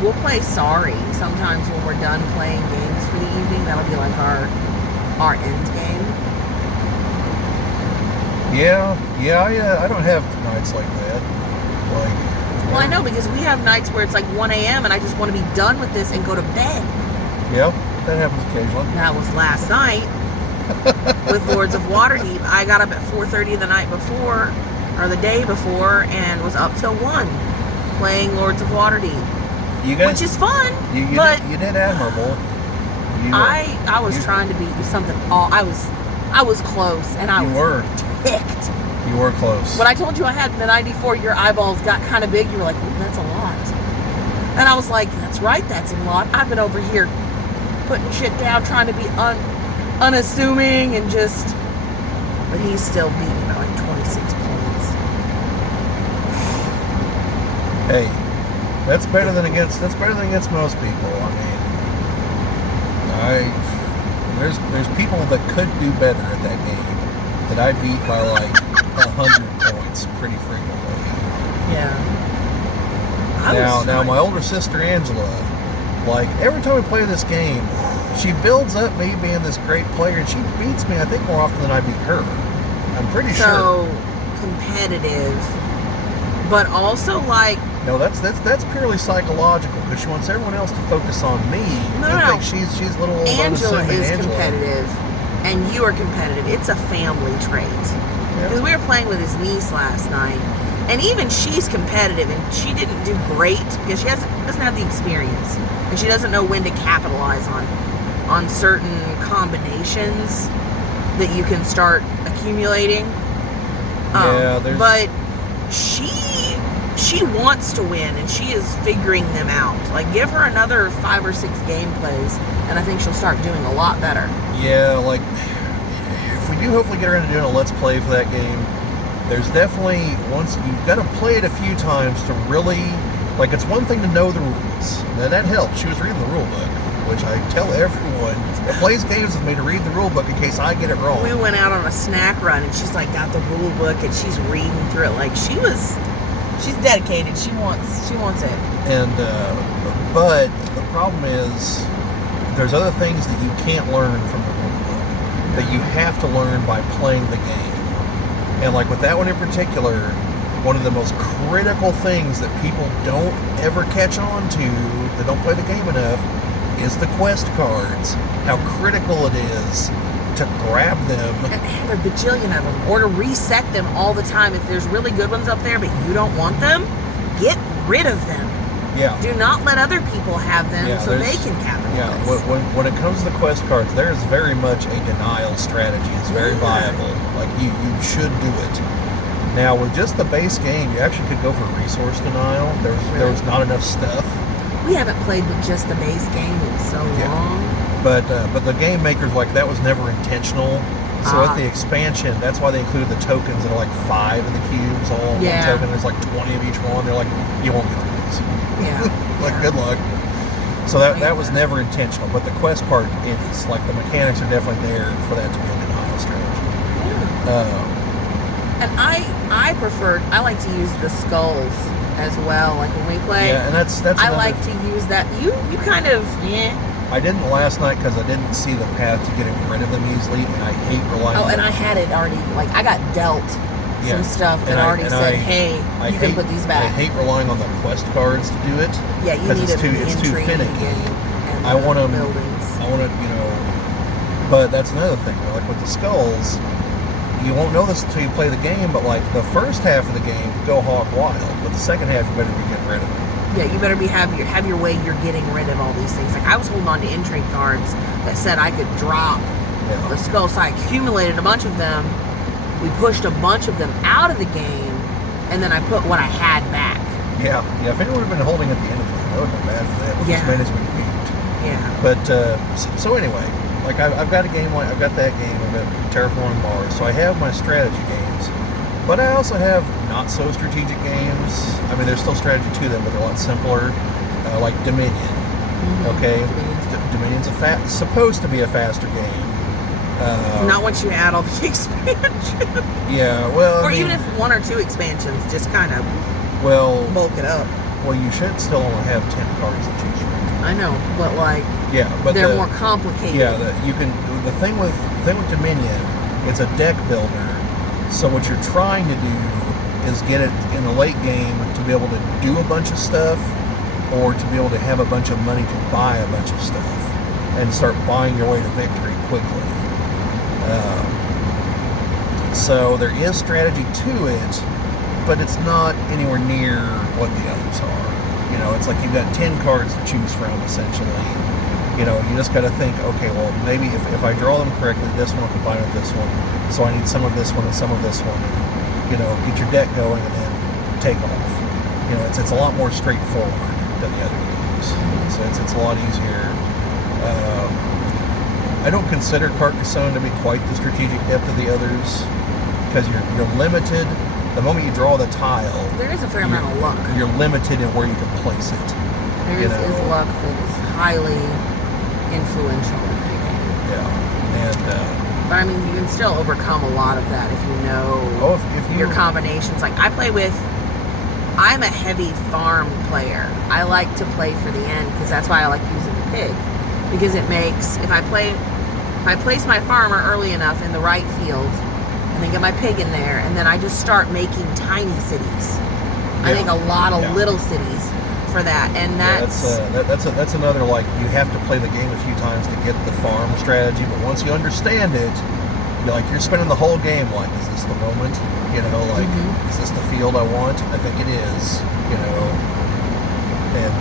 We'll play Sorry sometimes when we're done playing games for the evening. That'll be like our end game. Yeah. I don't have nights like that. Well, I know, because we have nights where it's like 1 a.m. and I just want to be done with this and go to bed. Yep, that happens occasionally. That was last night with Lords of Waterdeep. I got up at 4:30 the night before, or the day before, and was up till 1 playing Lords of Waterdeep. Which is fun, but you did admirable. I was trying to be something. I was close, and I was ticked. You were close. When I told you I had the 94, your eyeballs got kind of big. You were like, ooh, that's a lot. And I was like, that's right, that's a lot. I've been over here putting shit down, trying to be unassuming and just... But he's still beating me by like 26 points. Hey, that's better than against most people. I mean, there's people that could do better at that game that I beat by like 100 points pretty frequently. Yeah. Now my older sister Angela, like every time we play this game, she builds up me being this great player, and she beats me I think more often than I beat her. I'm pretty sure. So competitive, but also like. No, that's purely psychological because she wants everyone else to focus on me. No. Think she's a little Angela is Angela. Competitive, and you are competitive. It's a family trait. Because we were playing with his niece last night, and even she's competitive, and she didn't do great because she doesn't have the experience, and she doesn't know when to capitalize on certain combinations that you can start accumulating. But she wants to win, and she is figuring them out. Like, give her another 5 or 6 gameplays, and I think she'll start doing a lot better. Yeah, like, if we do hopefully get around to doing a Let's Play for that game, there's definitely, you've got to play it a few times to really, like, it's one thing to know the rules. Now, that helps. She was reading the rule book, which I tell everyone that plays games with me to read the rule book in case I get it wrong. We went out on a snack run, and she's, like, got the rule book, and she's reading through it. Like, she's dedicated. She wants it. And, but the problem is, there's other things that you can't learn from the rule book that you have to learn by playing the game. And like with that one in particular, one of the most critical things that people don't ever catch on to, that don't play the game enough, is the quest cards. How critical it is to grab them. And have a bajillion of them, or to reset them all the time. If there's really good ones up there, but you don't want them, get rid of them. Yeah. Do not let other people have them so they can capitalize. Yeah, when it comes to the quest cards, there is very much a denial strategy. It's very viable. Like, you should do it. Now, with just the base game, you actually could go for resource denial. There was not enough stuff. We haven't played with just the base game in so long. But the game makers, like, that was never intentional. So with the expansion, that's why they included the tokens that are like 5 of the cubes all on one token. There's like 20 of each one. They're like, you won't get through these. Yeah. Good luck. So that was never intentional, but the quest part is. Like, the mechanics are definitely there for that to be a denial strategy. And I like to use the skulls as well. Like when we play, and that's I like to use that. You kind of, I didn't last night because I didn't see the path to getting rid of them easily, and I hate relying. Oh, and I had it already. Like I got dealt some stuff that already said, "Hey, you can put these back." I hate relying on the quest cards to do it. Yeah, you need it's too finicky. And I want to buildings. I want to, But that's another thing. Like with the skulls, you won't know this until you play the game. But like the first half of the game, go hog wild. But the second half, you better be getting rid of it. Yeah, you better have your way. You're getting rid of all these things. Like I was holding on to entry cards that said I could drop the skull, so I accumulated a bunch of them. We pushed a bunch of them out of the game, and then I put what I had back. Yeah. If anyone would have been holding at the end of the game, that would have been bad for them. Which management gamed. Yeah. But so anyway, like I've got a game like I've got that game. I've got Terraforming Mars, so I have my strategy games. But I also have not so strategic games. I mean, there's still strategy to them, but they're a lot simpler. Like Dominion. Mm-hmm. Okay, Dominion's supposed to be a faster game. Not once you add all the expansions. Yeah, well, or even if 1 or 2 expansions, just kind of bulk it up. Well, you should still only have 10 cards to choose from. I know, but like but they're more complicated. Yeah, the thing with Dominion, it's a deck builder. So what you're trying to do is get it in the late game to be able to do a bunch of stuff, or to be able to have a bunch of money to buy a bunch of stuff and start buying your way to victory quickly. So there is strategy to it, but it's not anywhere near what the others are. It's like you've got 10 cards to choose from, essentially. You just got to think, okay, well, maybe if I draw them correctly, this one will combine with this one. So I need some of this one and some of this one. And, get your deck going and then take off. It's a lot more straightforward than the other games. So it's a lot easier. I don't consider Carcassonne to be quite the strategic depth of the others, because you're limited. The moment you draw the tile, there is a fair amount of luck. You're limited in where you can place it. There is luck that is highly influential in the game. Yeah, and but I mean, you can still overcome a lot of that if you know your combinations. Like I'm a heavy farm player. I like to play for the end because that's why I like using the pig, because it makes if I place my farmer early enough in the right field, and then get my pig in there, and then I just start making tiny cities. I make a lot of little cities for that, and that's another, like, you have to play the game a few times to get the farm strategy, but once you understand it, you're spending the whole game like, is this the moment? Is this the field I want? I think it is, and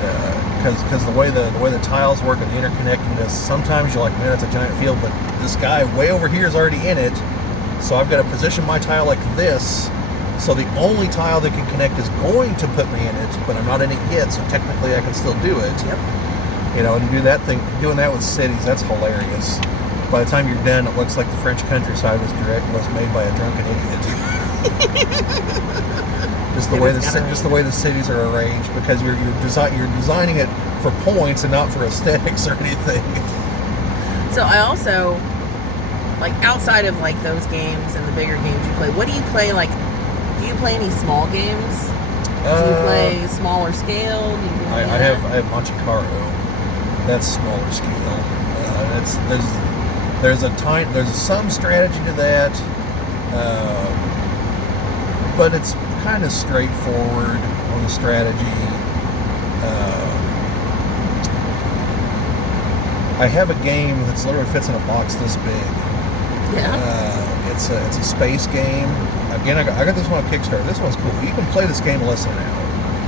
because the way the tiles work and the interconnectedness, sometimes you're like, man, it's a giant field, but this guy way over here is already in it, so I've got to position my tile like this. So the only tile that can connect is going to put me in it, but I'm not in it yet, so technically I can still do it. Yep. And you do that thing, doing that with cities, that's hilarious. By the time you're done, it looks like the French countryside was made by a drunken idiot. just the way the cities are arranged, because you're designing it for points and not for aesthetics or anything. So I also, like, outside of like those games and the bigger games you play, what do you play? Like, do you play any small games? Do you play smaller scale? I have Monte Carlo. That's smaller scale. There's some strategy to that, but it's kind of straightforward on the strategy. I have a game that's literally fits in a box this big. Yeah. It's a space game. Again, I got this one on Kickstarter. This one's cool. You can play this game in less than an hour.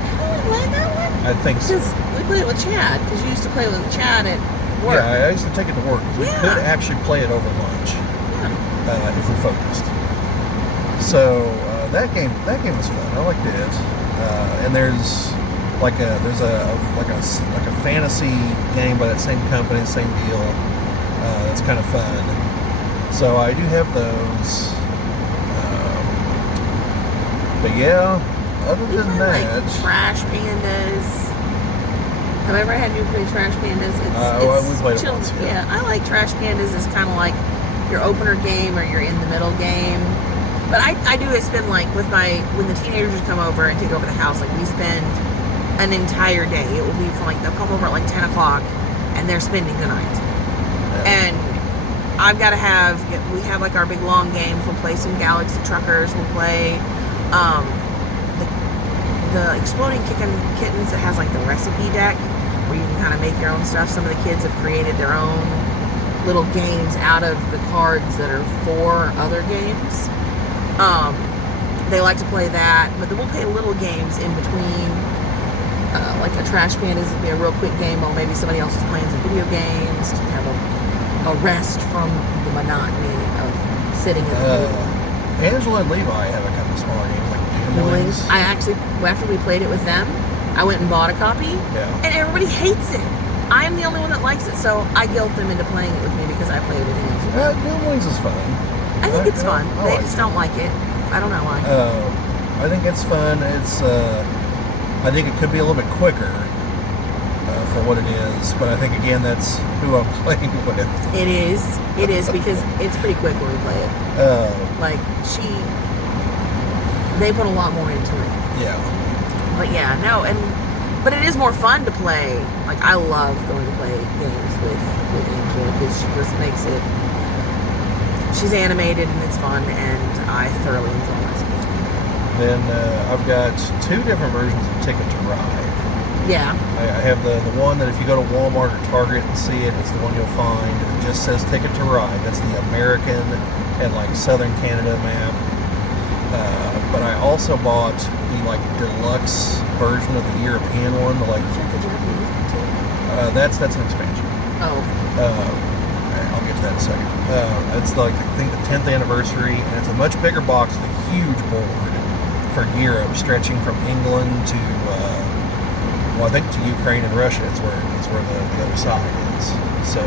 Can we play that one? I think so. Because we played it with Chad. Because you used to play with Chad at work. Yeah, I used to take it to work. We could actually play it over lunch if we focused. So that game was fun. I liked it. And there's a fantasy game by that same company, same deal. That's kind of fun. So I do have those. But yeah, other We than play that, like Trash Pandas. Have I ever had you play Trash Pandas? we played it chill. once, Yeah, I like Trash Pandas. It's kind of like your opener game or your in the middle game. But I do spend like when the teenagers come over and take over the house, like we spend an entire day. It will be from like they'll come over at like 10 o'clock and they're spending the night. yeah. And I've got to we have like our big long games. We'll play some Galaxy Truckers. We'll play the Exploding Kittens that has like the recipe deck where you can kind of make your own stuff. Some of the kids have created their own little games out of the cards that are for other games. They like to play that, but then we'll play little games in between. Like a Trash Pandas would be a real quick game while maybe somebody else is playing some video games to have a rest from the monotony of sitting at the table. Angela and Levi have a couple smaller games like Noodlings. I actually, after we played it with them, I went and bought a copy, and everybody hates it. I'm the only one that likes it, so I guilt them into playing it with me because I play everything else with them. Noodlings is fun. I think it's fun. They like just don't like it. I don't know why. I think it's fun. It's I think it could be a little bit quicker for what it is, but I think again that's who I'm playing with. It is because it's pretty quick when we play it. Like they put a lot more into it. Yeah. But yeah, no, but it is more fun to play. Like I love going to play games with Angela because she just makes it. She's animated and it's fun, and I thoroughly enjoy myself. Then I've got 2 different versions of Ticket to Ride. Yeah. I have the one that if you go to Walmart or Target and see it, it's the one you'll find. It just says Ticket to Ride. That's the American and like Southern Canada map. But I also bought the like deluxe version of the European one. The like that's an expansion. Oh. I'll get to that in a second. It's like I think the 10th anniversary, and it's a much bigger box with a huge board for Europe, stretching from England to I think to Ukraine and Russia. It's where the other side is. So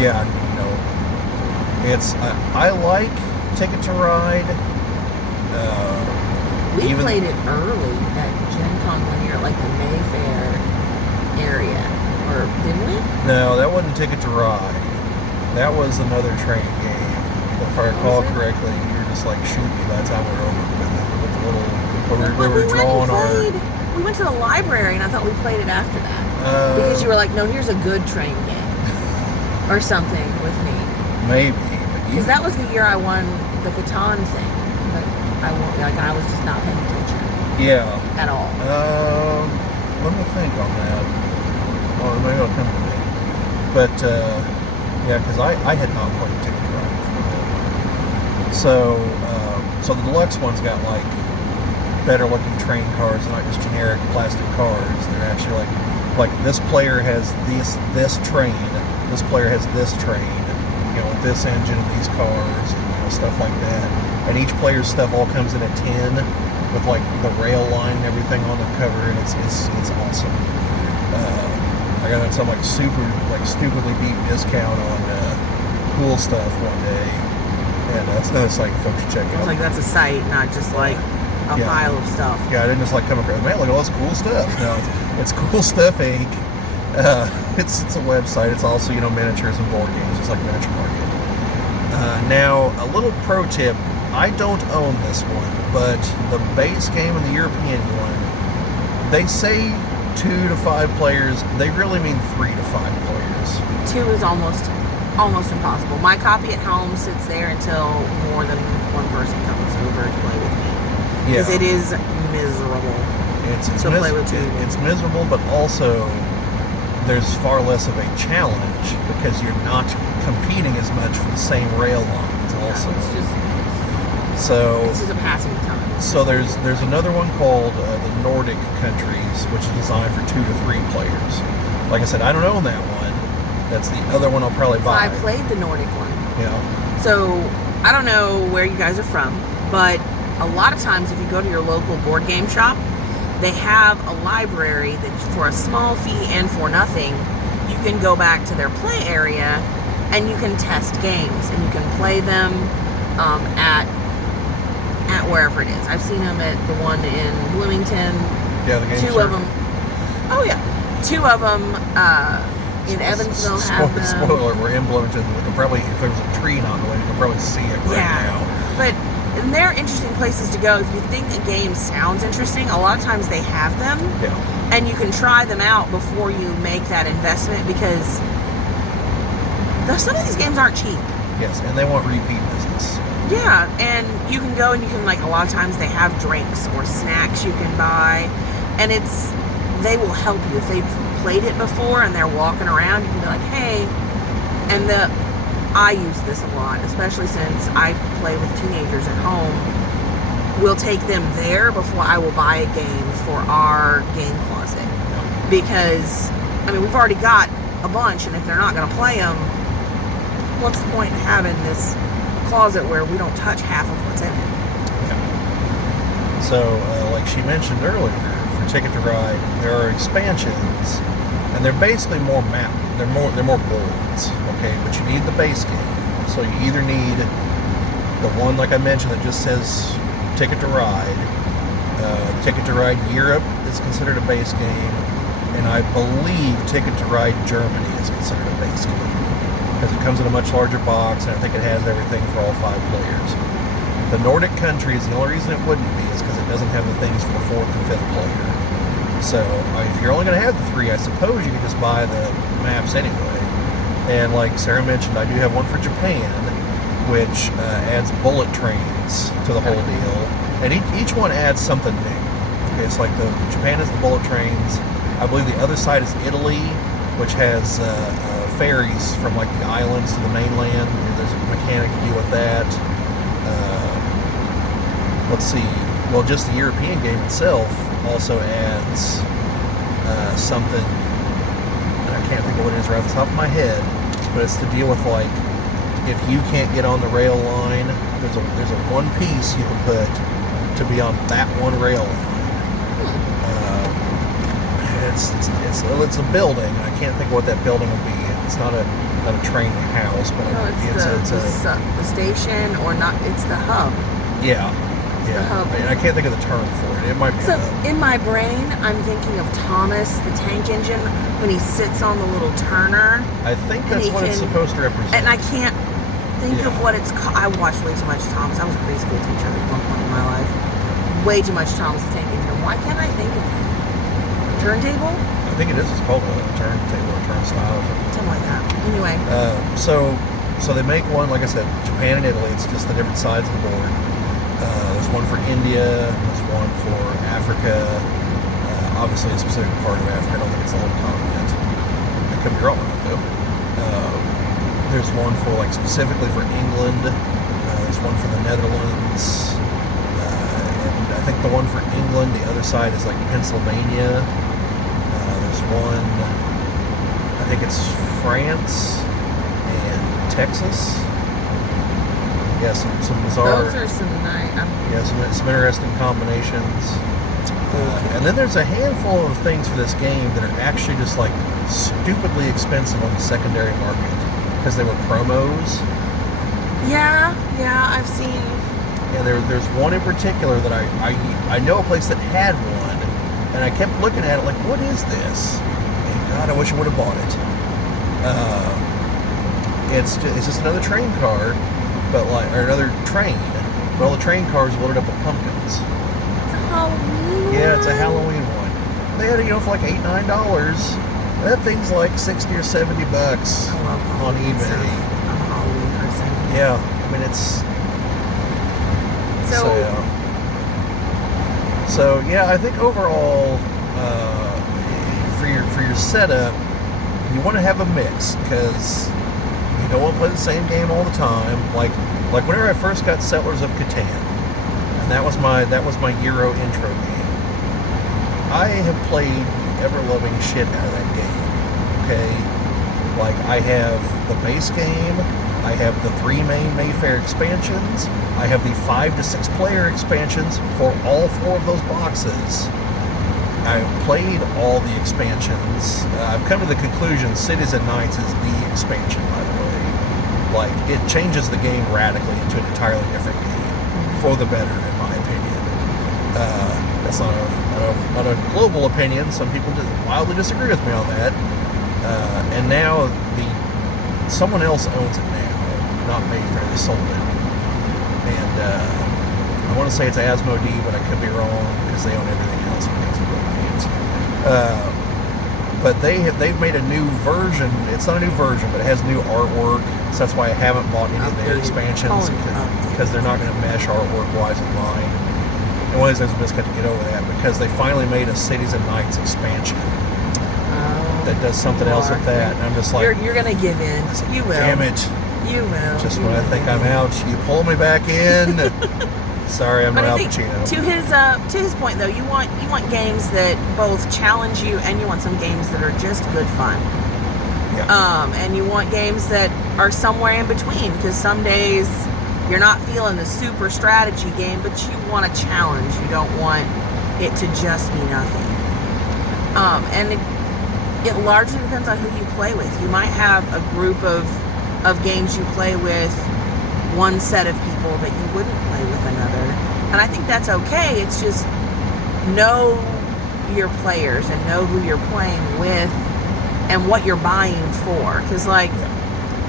yeah, it's I like Ticket to Ride. We played it early at Gen Con one year, like the Mayfair area, or didn't we? No, that wasn't Ticket to Ride. That was another train game. If I recall correctly, you were just like shooting me by the time we were over with the little. We were drawing We went to the library, and I thought we played it after that because you were like, "No, here's a good train game," or something with me. Maybe. Because that was the year I won the Catan thing. But I was just not paying attention. Yeah. At all. Let me think on that. Or maybe it'll come to me. But yeah, because I had not played Ticket to Ride before. So the deluxe one's got like better looking train cars, not just generic plastic cars. They're actually like this player has this train. This player has this train. This engine and these cars, and stuff like that. And each player's stuff all comes in a tin with like the rail line and everything on the cover, and it's awesome. I got some like stupidly deep discount on cool stuff one day, and that's another site folks should check out. It's like that's a site, not just like a pile of stuff. Yeah, I didn't just like come across, man, look at all this cool stuff. No, it's Cool Stuff Inc. It's a website. It's also miniatures and board games, just like Miniature Market. Now, a little pro tip: I don't own this one, but the base game and the European one, they say 2 to 5 players. They really mean 3 to 5 players. 2 is almost impossible. My copy at home sits there until more than one person comes over to play with me. Because it is miserable. Play with 2. It's miserable, but also there's far less of a challenge because you're not competing as much for the same rail lines. Also, it's just a passing time. So there's another one called the Nordic countries, which is designed for 2 to 3 players. Like I said, I don't own that one. That's the other one I'll probably buy. I played the Nordic one. Yeah. So I don't know where you guys are from, but a lot of times if you go to your local board game shop, they have a library that for a small fee and for nothing, you can go back to their play area and you can test games, and you can play them at wherever it is. I've seen them at the one in Bloomington. Yeah, the game. Two of them. Oh yeah, 2 of them in Evansville have them. Spoiler: we're in Bloomington. We can probably, if there was a tree on the way, you can probably see it right now. But and they're interesting places to go. If you think a game sounds interesting, a lot of times they have them. Yeah. And you can try them out before you make that investment, because some of these games aren't cheap. Yes, and they want repeat business. Yeah, and you can go and you can, like, a lot of times they have drinks or snacks you can buy, and they will help you. If they've played it before and they're walking around, you can be like, hey, and I use this a lot, especially since I play with teenagers at home. We'll take them there before I will buy a game for our game closet. Because, I mean, we've already got a bunch, and if they're not going to play them, what's the point in having this closet where we don't touch half of what's in it? Yeah. So, like she mentioned earlier, for Ticket to Ride, there are expansions, and they're basically more map. They're more boards, okay? But you need the base game. So you either need the one, like I mentioned, that just says Ticket to Ride. Ticket to Ride Europe is considered a base game, and I believe Ticket to Ride Germany is considered a base game, because it comes in a much larger box, and I think it has everything for all 5 players. The Nordic countries, the only reason it wouldn't be is because it doesn't have the things for the 4th and 5th player. So if you're only going to have the 3, I suppose you could just buy the maps anyway. And like Sarah mentioned, I do have one for Japan, which adds bullet trains to the whole deal. And each one adds something new. Okay, it's like the Japan is the bullet trains. I believe the other side is Italy, which has ferries from like the islands to the mainland. There's a mechanic to deal with that. Let's see. Well, just the European game itself also adds something, and I can't think of what it is right off the top of my head, but it's to deal with, like, if you can't get on the rail line, there's a one piece you can put to be on that one rail line. It's a building. I can't think of what that building will be. It's not a train house, but it's the station, or not? It's the hub. Yeah. The hub. I can't think of the term for it. It might be. So in my brain, I'm thinking of Thomas the Tank Engine when he sits on the little turner. I think that's what it's supposed to represent. And I can't think of what it's called. I watched way too much Thomas. I was a grade school teacher at one point in my life. Way too much Thomas the Tank Engine. Why can't I think of it? Turntable? I think it is. It's called a turntable or turnstile. Something like that. Anyway. So they make one, like I said, Japan and Italy. It's just the different sides of the board. There's one for India. There's one for Africa. Obviously, a specific part of Africa. I don't think it's the whole continent. I could be wrong on that, though. There's one for, like, specifically for England. There's one for the Netherlands. And I think the one for England, the other side is, like, Pennsylvania. There's one, I think it's France and Texas. Yeah, some bizarre. Those are some nice. Some interesting combinations. And then there's a handful of things for this game that are actually just like stupidly expensive on the secondary market because they were promos. Yeah, I've seen. Yeah, there's one in particular that I know a place that had one, and I kept looking at it like, what is this? And God, I wish I would have bought it. It's just another train card. Or another train, but all the train cars loaded up with pumpkins. It's a Halloween one? Yeah, it's a Halloween one. They had it, for like $8, $9. That thing's like $60 or $70 on eBay. I'm a Halloween person. Yeah, I mean it's. So yeah, I think overall, for your setup, you want to have a mix because. You don't want to play the same game all the time. Like whenever I first got Settlers of Catan, and that was my Euro intro game. I have played ever-loving shit out of that game. Okay, like I have the base game, I have the 3 main Mayfair expansions, I have the 5 to 6 player expansions for all 4 of those boxes. I've played all the expansions. I've come to the conclusion Cities and Nights is the expansion, by the way. like, it changes the game radically into an entirely different game for the better, in my opinion. That's not a global opinion. Some people wildly disagree with me on that. And now someone else owns it now, not me. They sold it, and I want to say it's Asmodee, but I could be wrong because they own everything else when it comes to board games. But they've made a new version. It's not a new version, but it has new artwork. So that's why I haven't bought any of their expansions, because they're not going to mesh artwork-wise with mine. And one of these days I'm just going to get over that, because they finally made a Cities and Nights expansion that does something else with that. And I'm just like, you're going to give in. You will. Damn it. You will. Just when I think I'm out, you pull me back in. Sorry, I'm not Al Pacino. To his point, though, you want games that both challenge you, and you want some games that are just good fun. Yeah. And you want games that are somewhere in between, because some days you're not feeling the super strategy game, but you want a challenge. You don't want it to just be nothing. And it largely depends on who you play with. You might have a group of games you play with one set of people that you wouldn't play with another. And I think that's okay. It's just know your players and know who you're playing with and what you're buying for. Because, like,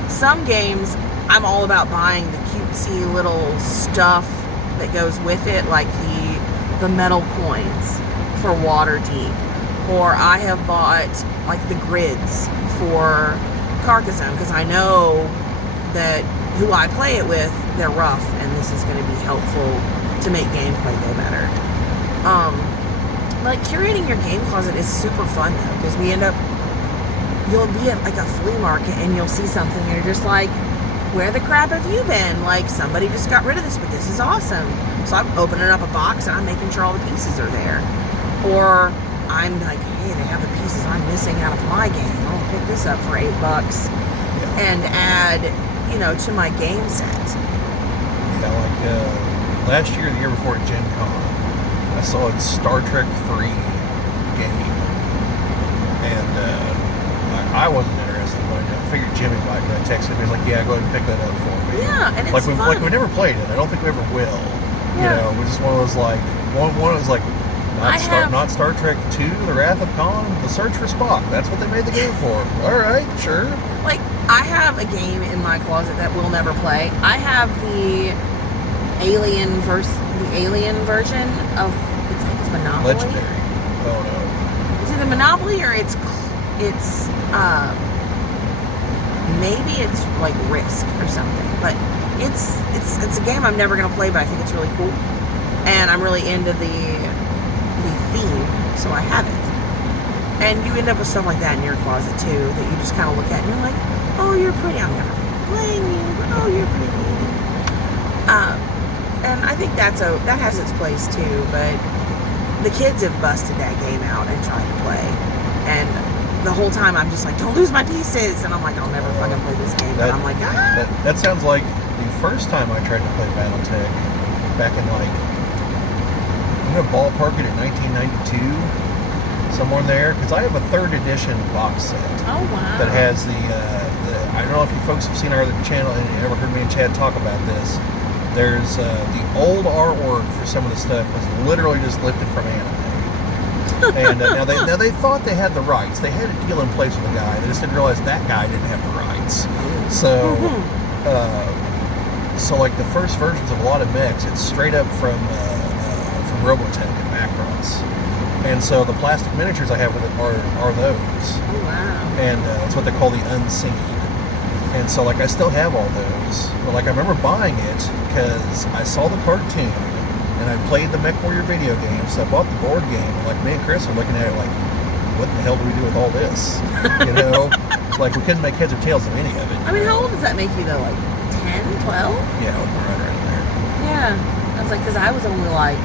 some games, I'm all about buying the cutesy little stuff that goes with it, like the metal coins for Waterdeep. Or I have bought, like, the grids for Carcassonne, because I know that who I play it with, they're rough, and this is going to be helpful to make gameplay go better. Like, curating your game closet is super fun, though, because you'll be at, like, a flea market, and you'll see something, and you're just like, where the crap have you been? Like, somebody just got rid of this, but this is awesome. So I'm opening up a box, and I'm making sure all the pieces are there. Or I'm like, hey, they have the pieces I'm missing out of my game. I'll pick this up for $8 and add, to my game set. Yeah, like last year, the year before at Gen Con, I saw a Star Trek 3 game, and I wasn't interested, but I figured Jimmy might. I texted him, he was like, yeah, go ahead and pick that up for me. Yeah, and it's fun. Like, we never played it. I don't think we ever will. Yeah. We're just one of those, like, one was like, not Star Trek 2, The Wrath of Khan, The Search for Spock. That's what they made the game for. All right, sure. Like, I have a game in my closet that we'll never play. I have the Alien version of, it's Monopoly. Legendary. Oh no. It's either Monopoly or it's maybe it's like Risk or something. But it's a game I'm never gonna play, but I think it's really cool, and I'm really into the theme, so I have it. And you end up with stuff like that in your closet too, that you just kind of look at and you're like, oh, you're pretty. I'm never playing you, but oh, you're pretty. And I think that has its place too. But the kids have busted that game out and tried to play, and the whole time I'm just like, don't lose my pieces, and I'm like, I'll never fucking play this game. But I'm like, that sounds like the first time I tried to play BattleTech back in, like, I'm going to ballpark it at 1992, somewhere in there, because I have a 3rd edition box set. Oh, wow. That has I don't know if you folks have seen our other channel and you ever heard me and Chad talk about this. There's the old artwork for some of the stuff was literally just lifted from anime. And now they thought they had the rights. They had a deal in place with a guy. They just didn't realize that guy didn't have the rights. So, so like the first versions of a lot of mechs, it's straight up from Robotech and Macross. And so the plastic miniatures I have with it are those. Oh, wow. And that's what they call the unseen. And so, like, I still have all those. But, like, I remember buying it because I saw the cartoon and I played the MechWarrior video game. So I bought the board game. And, like, me and Chris were looking at it like, what the hell do we do with all this? Like, we couldn't make heads or tails of any of it. I mean, how old does that make you, though? Like 10, 12? Yeah, right around there. Yeah. I was like, because I was only like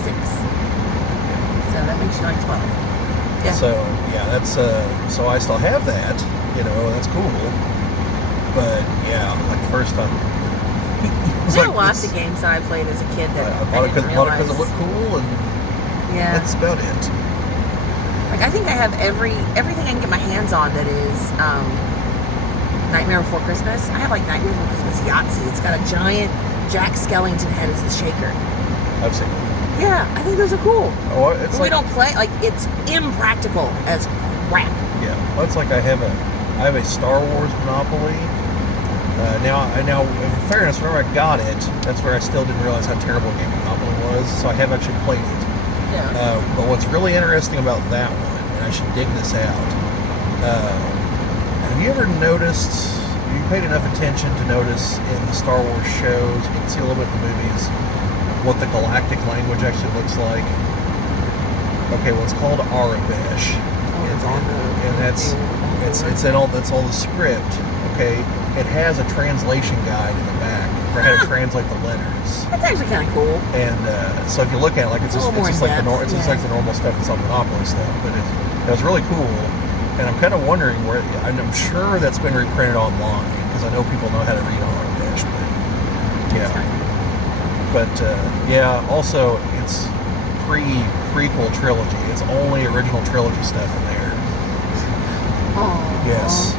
6. So that makes you like 12. Yeah. So, yeah, that's, so I still have that, that's cool. But, yeah, like the first time. There are lots of games that I played as a kid that I bought it because it looked cool, and that's about it. Like, I think I have everything I can get my hands on that is Nightmare Before Christmas. I have like Nightmare Before Christmas Yahtzee. It's got a giant Jack Skellington head as the shaker. I've seen it. Yeah, I think those are cool. Oh, it's we don't play, like, it's impractical as crap. Yeah, well, it's like I have a Star Wars Monopoly. Now, in fairness, whenever I got it, that's where I still didn't realize how terrible a game Monopoly was, so I have actually played it. Yeah. But what's really interesting about that one, and I should dig this out, have you ever noticed, you paid enough attention to notice in the Star Wars shows, you can see a little bit in the movies, what the galactic language actually looks like? Okay, well, it's called Arabesh. It's on and it's in all the script. Okay, it has a translation guide in the back for how to translate the letters. That's actually kind of cool. And so if you look at it, like it's just like the normal stuff that's on Monopoly stuff, but it was really cool. And I'm kind of wondering where, and I'm sure that's been reprinted online because I know people know how to read Arabesh. But yeah, but yeah. Also, it's prequel trilogy. It's only original trilogy stuff in there. Oh. Yes.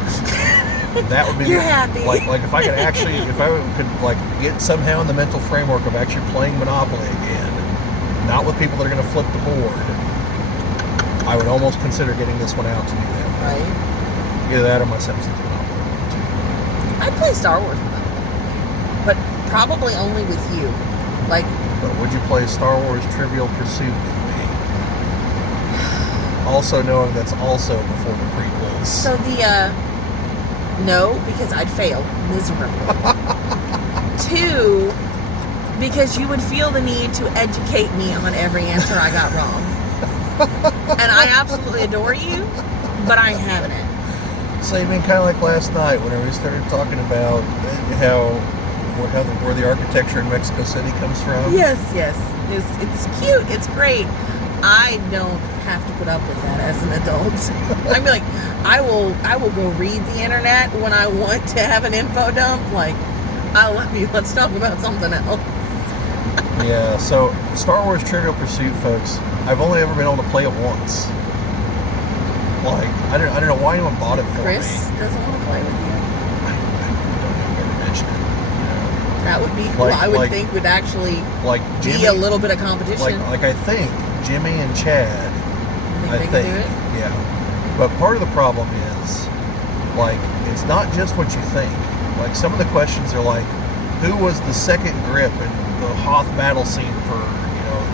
That would be. You're happy. Like if I could like get somehow in the mental framework of actually playing Monopoly again, not with people that are going to flip the board, I would almost consider getting this one out to do that. Right. Either that or my Simpsons Monopoly. I'd play Star Wars Monopoly, but probably only with you. Like. But would you play Star Wars Trivial Pursuit with me? Also knowing that's also before the prequels. So no, because I'd fail miserably. 2, because you would feel the need to educate me on every answer I got wrong. And I absolutely adore you, but I haven't it. So you mean kind of like last night whenever we started talking about where the architecture in Mexico City comes from? Yes. It's cute. It's great. I don't have to put up with that as an adult. I'd be like, I will go read the internet when I want to have an info dump. Like, I love you. Let's talk about something else. Yeah, so Star Wars Trivial Pursuit, folks, I've only ever been able to play it once. Like, I don't know why anyone bought it for me. Chris doesn't want to play with you. I don't even get to mention it. You know? That would be who I would think would actually be a little bit of competition. Like I think Jimmy and Chad, I think. Do it? Yeah. But part of the problem is, like, it's not just what you think. Like, some of the questions are like, who was the second grip in the Hoth battle scene for,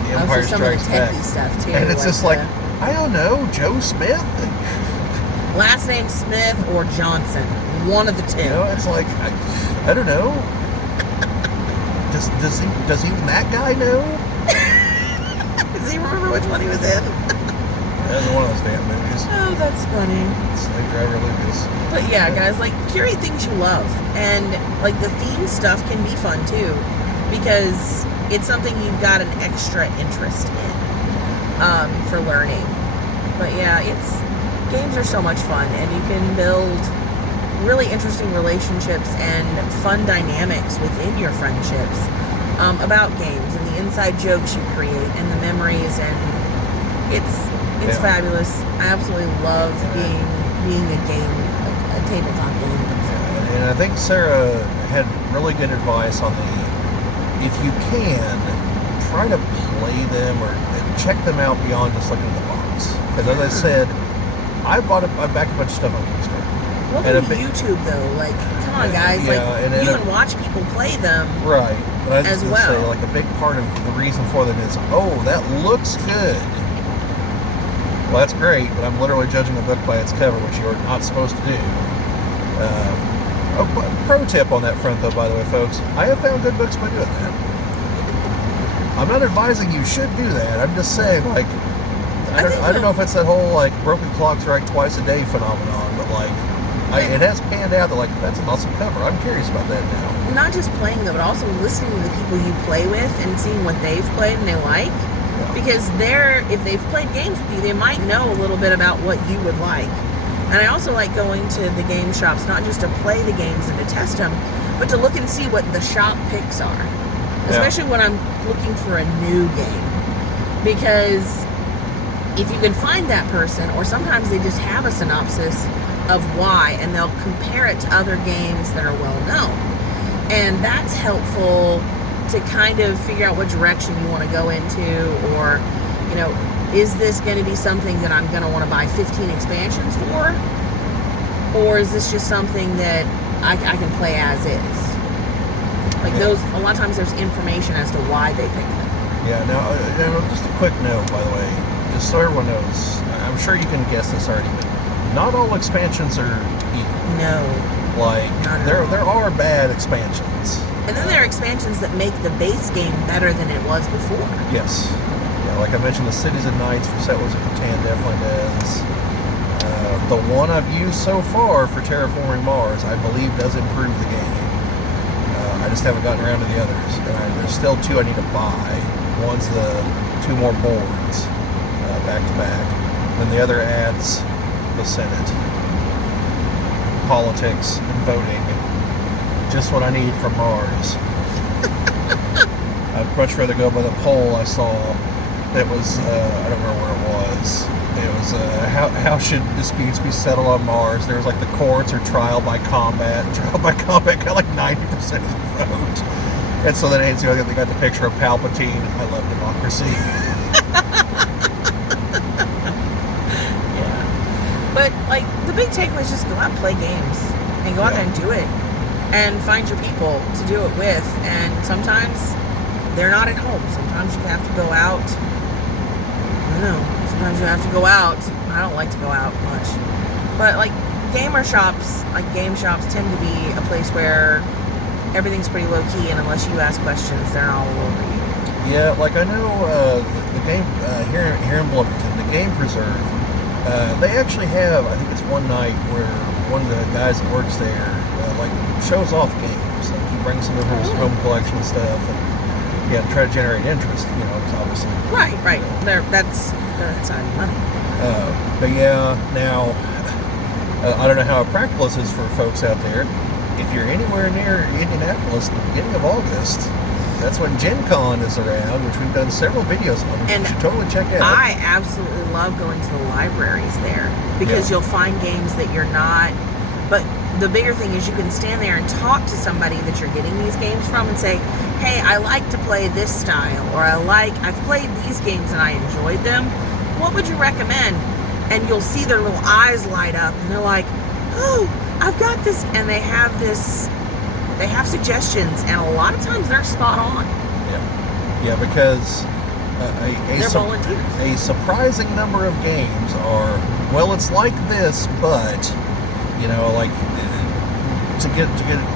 The Empire Strikes Back? Stuff too, and it's just like, I don't know, Joe Smith? Last name Smith or Johnson. One of the two. It's like, I don't know. Does even that guy know? Does he remember which one he was in? That's one of those damn movies. Oh, that's funny. Slave Driver Lucas. But yeah, guys, like, curate things you love. And, like, the theme stuff can be fun, too. Because it's something you've got an extra interest in for learning. But yeah, games are so much fun. And you can build really interesting relationships and fun dynamics within your friendships about games and the inside jokes you create and the memories, and it's fabulous. I absolutely love being a tabletop game. Yeah, and I think Sarah had really good advice on if you can, try to play them or check them out beyond just looking at the box. Because as I said, I backed a bunch of stuff on Kickstarter. Look at YouTube though, like, come on guys, you can watch people play them, right? But I was as well. Say, like, a big part of the reason for them is, that looks good. Well, that's great, but I'm literally judging a book by its cover, which you're not supposed to do. Pro tip on that front, though, by the way, folks, I have found good books by doing that. I'm not advising you should do that. I'm just saying, like, I don't know if it's that whole, like, broken clocks right twice a day phenomenon, but, like, it has panned out that, like, that's an awesome cover. I'm curious about that now. Not just playing them, but also listening to the people you play with and seeing what they've played and they like. Yeah. Because if they've played games with you, they might know a little bit about what you would like. And I also like going to the game shops, not just to play the games and to test them, but to look and see what the shop picks are. Especially when I'm looking for a new game. Because if you can find that person, or sometimes they just have a synopsis of why, and they'll compare it to other games that are well known. And that's helpful to kind of figure out what direction you want to go into, or, you know, is this going to be something that I'm going to want to buy 15 expansions for? Or is this just something that I can play as is? Like those, a lot of times there's information as to why they pick them. Yeah, now, just a quick note, by the way, just so everyone knows, I'm sure you can guess this already, but not all expansions are equal. No. Like, there are bad expansions. And then there are expansions that make the base game better than it was before. Yes. Yeah, like I mentioned, the Cities and Knights for Settlers of Catan definitely does. The one I've used so far for Terraforming Mars, I believe, does improve the game. I just haven't gotten around to the others. There's still 2 I need to buy. One's the 2 more boards, back to back. Then the other adds the Senate, politics, and voting. Just what I need from Mars. I'd much rather go by the poll I saw. That was, I don't remember where it was. It was, how should disputes be settled on Mars? There was like the courts or trial by combat. Trial by combat got like 90% of the vote. And so then they got the picture of Palpatine. I love democracy. Yeah. But, like, the big takeaway is just go out and play games. And go out there and do it. And find your people to do it with. And sometimes they're not at home. Sometimes you have to go out. I don't know. Sometimes you have to go out. I don't like to go out much. But, like, gamer shops, like game shops, tend to be a place where everything's pretty low-key, and unless you ask questions, they're all over you. Yeah, like I know the game, here in Bloomington, the Game Preserve, they actually have, I think it's one night where one of the guys that works there, like, shows off games. Like, he brings some of his home collection stuff, and try to generate interest, obviously. Right. That's not money. But yeah, now, I don't know how practical this is for folks out there. If you're anywhere near Indianapolis at the beginning of August, that's when Gen Con is around, which we've done several videos on, which you should totally check out. I absolutely love going to the libraries there, because you'll find games that you're not, but the bigger thing is you can stand there and talk to somebody that you're getting these games from and say, hey, I like to play this style, or I've played these games and I enjoyed them. What would you recommend? And you'll see their little eyes light up, and they're like, oh, I've got this, and they have suggestions, and a lot of times they're spot on. Yeah, because they're volunteers. A surprising number of games are, well, it's like this, but, like, to get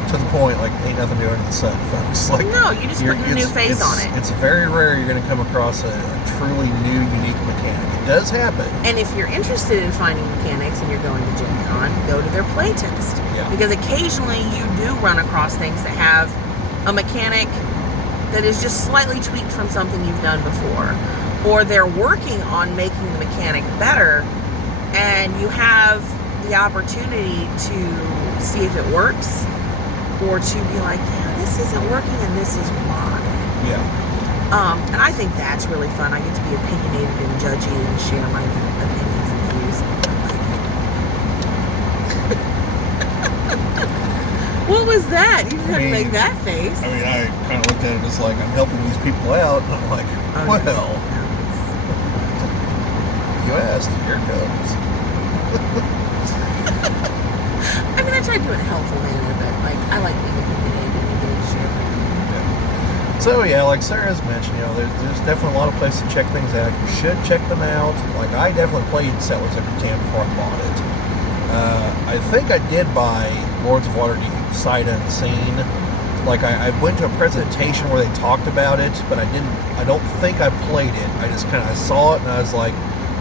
to the point, like, ain't nothing new under the sun, folks. Like, no, you just put a new face on it. It's very rare you're going to come across a truly new, unique mechanic. It does happen. And if you're interested in finding mechanics and you're going to Gen Con, go to their playtest. Yeah. Because occasionally you do run across things that have a mechanic that is just slightly tweaked from something you've done before. Or they're working on making the mechanic better, and you have the opportunity to see if it works, or to be like, yeah, this isn't working and this is why. Yeah. And I think that's really fun. I get to be opinionated and judgy and share my opinions and views. What was that? You didn't have to make that face. I mean, I kind of looked at it as like, I'm helping these people out, and I'm like, well, you asked, here it comes. I mean, I try to do it in a helpful manner, but, like, I like being opinionated and getting to share my opinion. So, yeah, like Sarah's mentioned, there's definitely a lot of places to check things out. You should check them out. Like, I definitely played Settlers of Catan before I bought it. I think I did buy Lords of Waterdeep sight unseen. Like, I went to a presentation where they talked about it, but I don't think I played it. I just kind of saw it, and I was like,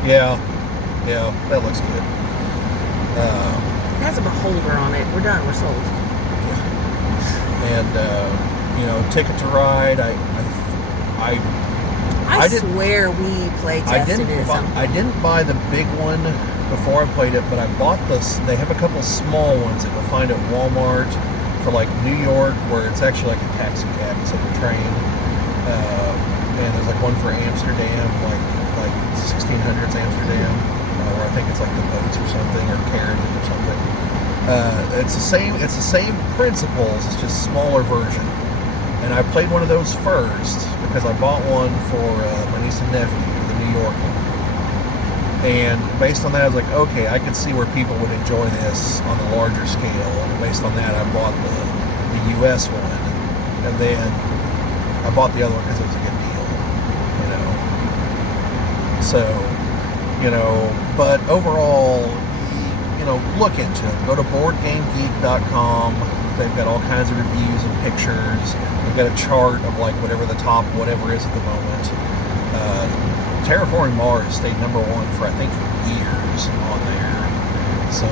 yeah, that looks good. It has a beholder on it. We're done. We're sold. And, Ticket to Ride, I swear we play tested it. I didn't buy the big one before I played it, but I bought this. They have a couple small ones that you'll find at Walmart for, like, New York, where it's actually like a taxi cab instead of a train. And there's, like, one for Amsterdam, like 1600s Amsterdam. or I think it's like the boats or something, or carriages or something. It's the same principles. It's just smaller version. And I played one of those first because I bought one for my niece and nephew, the New York one. And based on that, I was like, okay, I could see where people would enjoy this on a larger scale. And based on that, I bought the US one. And then I bought the other one because it was a good deal, you know. So, you know, but overall, you know, look into it. Go to BoardGameGeek.com. They've got all kinds of reviews and pictures. They've got a chart of like whatever the top whatever is at the moment. Terraforming Mars stayed #1 for I think years on there. So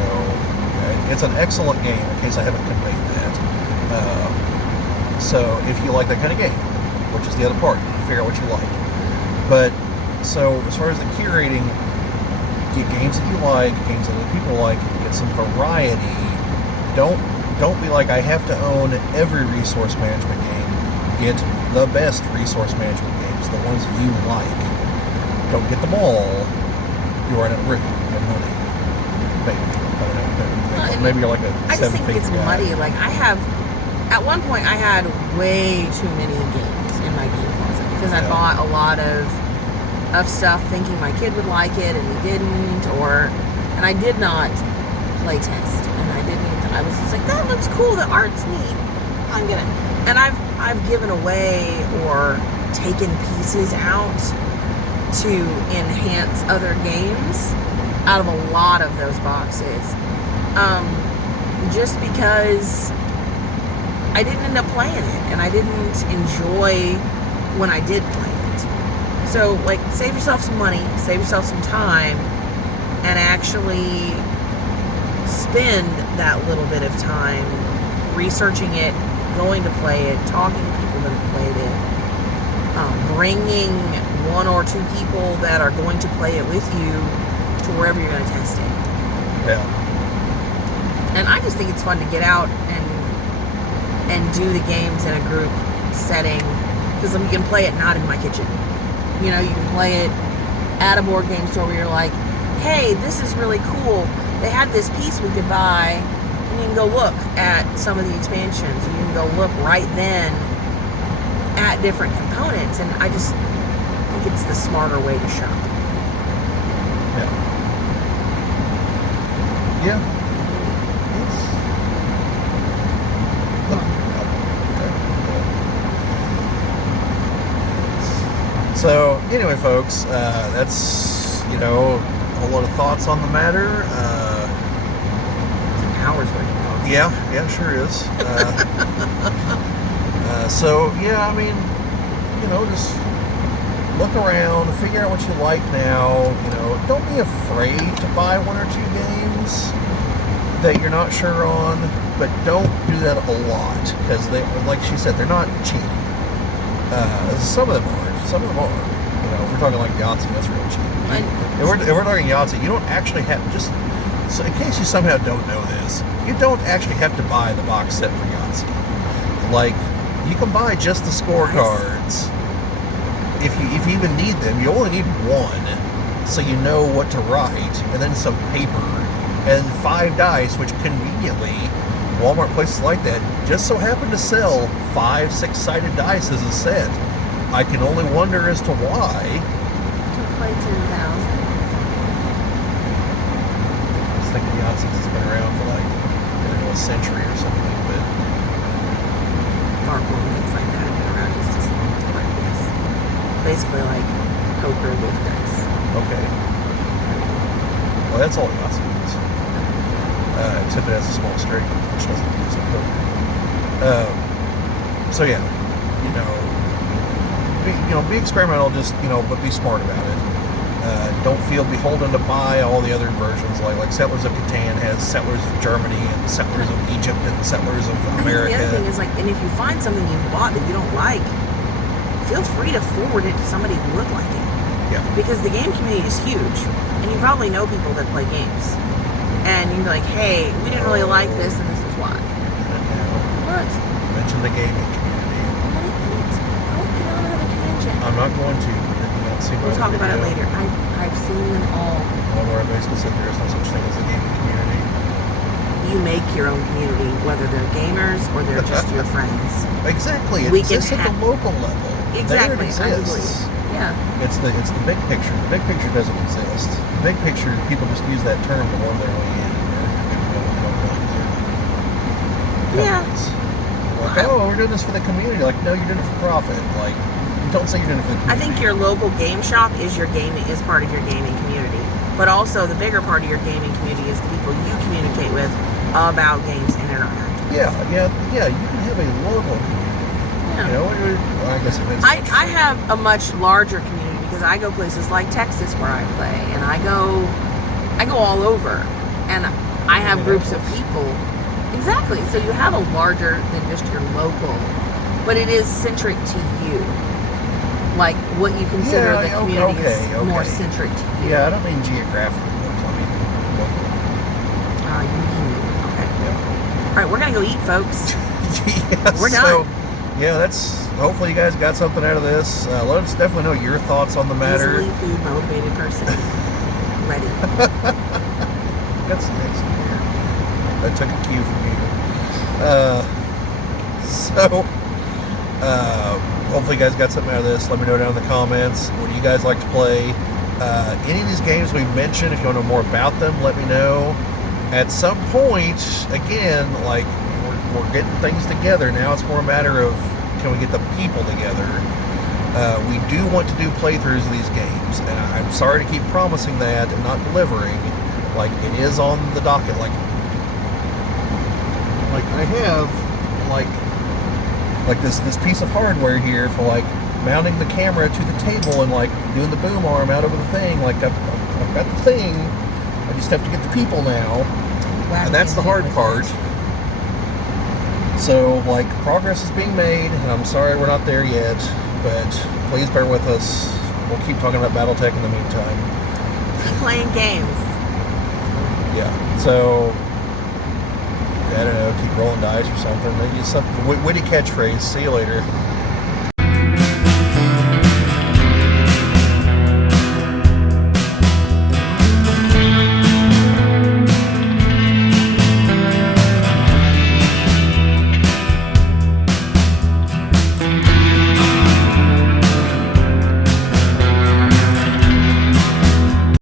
it's an excellent game in case I haven't conveyed that. So if you like that kind of game, which is the other part, you figure out what you like. But so as far as the curating, get games that you like, games that other people like, get some variety. Don't be like, I have to own every resource management game. Get the best resource management games, the ones you like. Don't get them all. You run out of room and money. Maybe. I don't know. Maybe you're like a I just think it's muddy. Like at one point I had way too many games in my game closet because I bought a lot of stuff thinking my kid would like it and he didn't, and I did not play test, and I was just like, that looks cool, the art's neat, I'm gonna, and I've given away or taken pieces out to enhance other games out of a lot of those boxes, just because I didn't end up playing it and I didn't enjoy when I did play it. So like, save yourself some money, save yourself some time, and actually spend that little bit of time researching it, going to play it, talking to people that have played it, bringing one or two people that are going to play it with you to wherever you're going to test it. Yeah. And I just think it's fun to get out and do the games in a group setting, because you can play it not in my kitchen. You know, you can play it at a board game store where you're like, hey, this is really cool. They had this piece we could buy, and you can go look at some of the expansions. You can go look right then at different components, and I just think it's the smarter way to shop. Yeah. Yeah. So anyway, folks, that's, you know, a whole lot of thoughts on the matter. It's an hour's worth of thoughts. Yeah, sure is. So yeah, I mean, you know, just look around, figure out what you like now. You know, don't be afraid to buy one or two games that you're not sure on, but don't do that a lot, because they, like she said, they're not cheap. Some of them are. Some of them are. You know, if we're talking like Yahtzee, that's real cheap. If we're talking Yahtzee, you don't actually have, just so in case you somehow don't know this, you don't actually have to buy the box set for Yahtzee. Like, you can buy just the scorecards. If you even need them, you only need one, so you know what to write, and then some paper, and 5 dice, which conveniently, Walmart, places like that, just so happen to sell 5 6-sided dice as a set. I can only wonder as to why. To play 10,000. I was thinking Yahtzee has been around for like, I don't know, a century or something, but Dark World, things like that have been around just as long as like this. Basically like poker with dice. okay. Well, that's all Yahtzee is. Except it has a small straight, which doesn't use a poker. So yeah, you know, be experimental, just, you know, but be smart about it. Don't feel beholden to buy all the other versions, like Settlers of Catan has Settlers of Germany and Settlers of Egypt and Settlers of America. The other thing is, like, and if you find something you've bought that you don't like, feel free to forward it to somebody who would like it. Yeah. Because the game community is huge, and you probably know people that play games. And you'd be like, hey, we didn't really like this, and this is why. What? Mention the gaming community. Don't get on another tangent. I'm not going to. You know, haven't seen We'll talk about it video. later. I've seen them all. One where I basically said there is no such thing as a gaming community. You make your own community, whether they're gamers or they're just your friends. Exactly. It We can exists at the local level. Exactly. There it I agree. exists. Yeah. It's the big picture. The big picture doesn't exist. The big picture, people just use that term to warm their way in. Yeah. Like, oh, we're doing this for the community. Like, no, you're doing it for profit. Like, don't say you're doing it for the community. I think your local game shop is part of your gaming community. But also the bigger part of your gaming community is the people you communicate with about games in and around. Yeah. You can have a local community. Yeah. You know, I guess it is. I have a much larger community because I go places like Texas where I play, and I go all over, and I have groups of people. Exactly. So you have a larger than just your local, but it is centric to you. Like what you consider the community is more centric to you. Yeah, I don't mean geographically. I mean local. You mean okay. Yeah. All right, we're gonna go eat, folks. Yeah, We're done. So, yeah, that's. Hopefully, you guys got something out of this. Let us definitely know your thoughts on the matter. Easily food motivated person. Ready. Got some eggs in here. I took a cue from you. Hopefully you guys got something out of this. Let me know down in the comments. What do you guys like to play? Any of these games we mentioned, if you want to know more about them, let me know. At some point, again, like, we're getting things together. Now it's more a matter of, can we get the people together? We do want to do playthroughs of these games, and I'm sorry to keep promising that and not delivering. Like, it is on the docket. Like I have like this piece of hardware here for like mounting the camera to the table and like doing the boom arm out over the thing. Like I've got the thing. I just have to get the people now, and that's the hard part. So like progress is being made, and I'm sorry we're not there yet, but please bear with us. We'll keep talking about BattleTech in the meantime. Keep playing games. Yeah. So. I don't know, keep rolling dice or something. Maybe some witty catchphrase. See you later.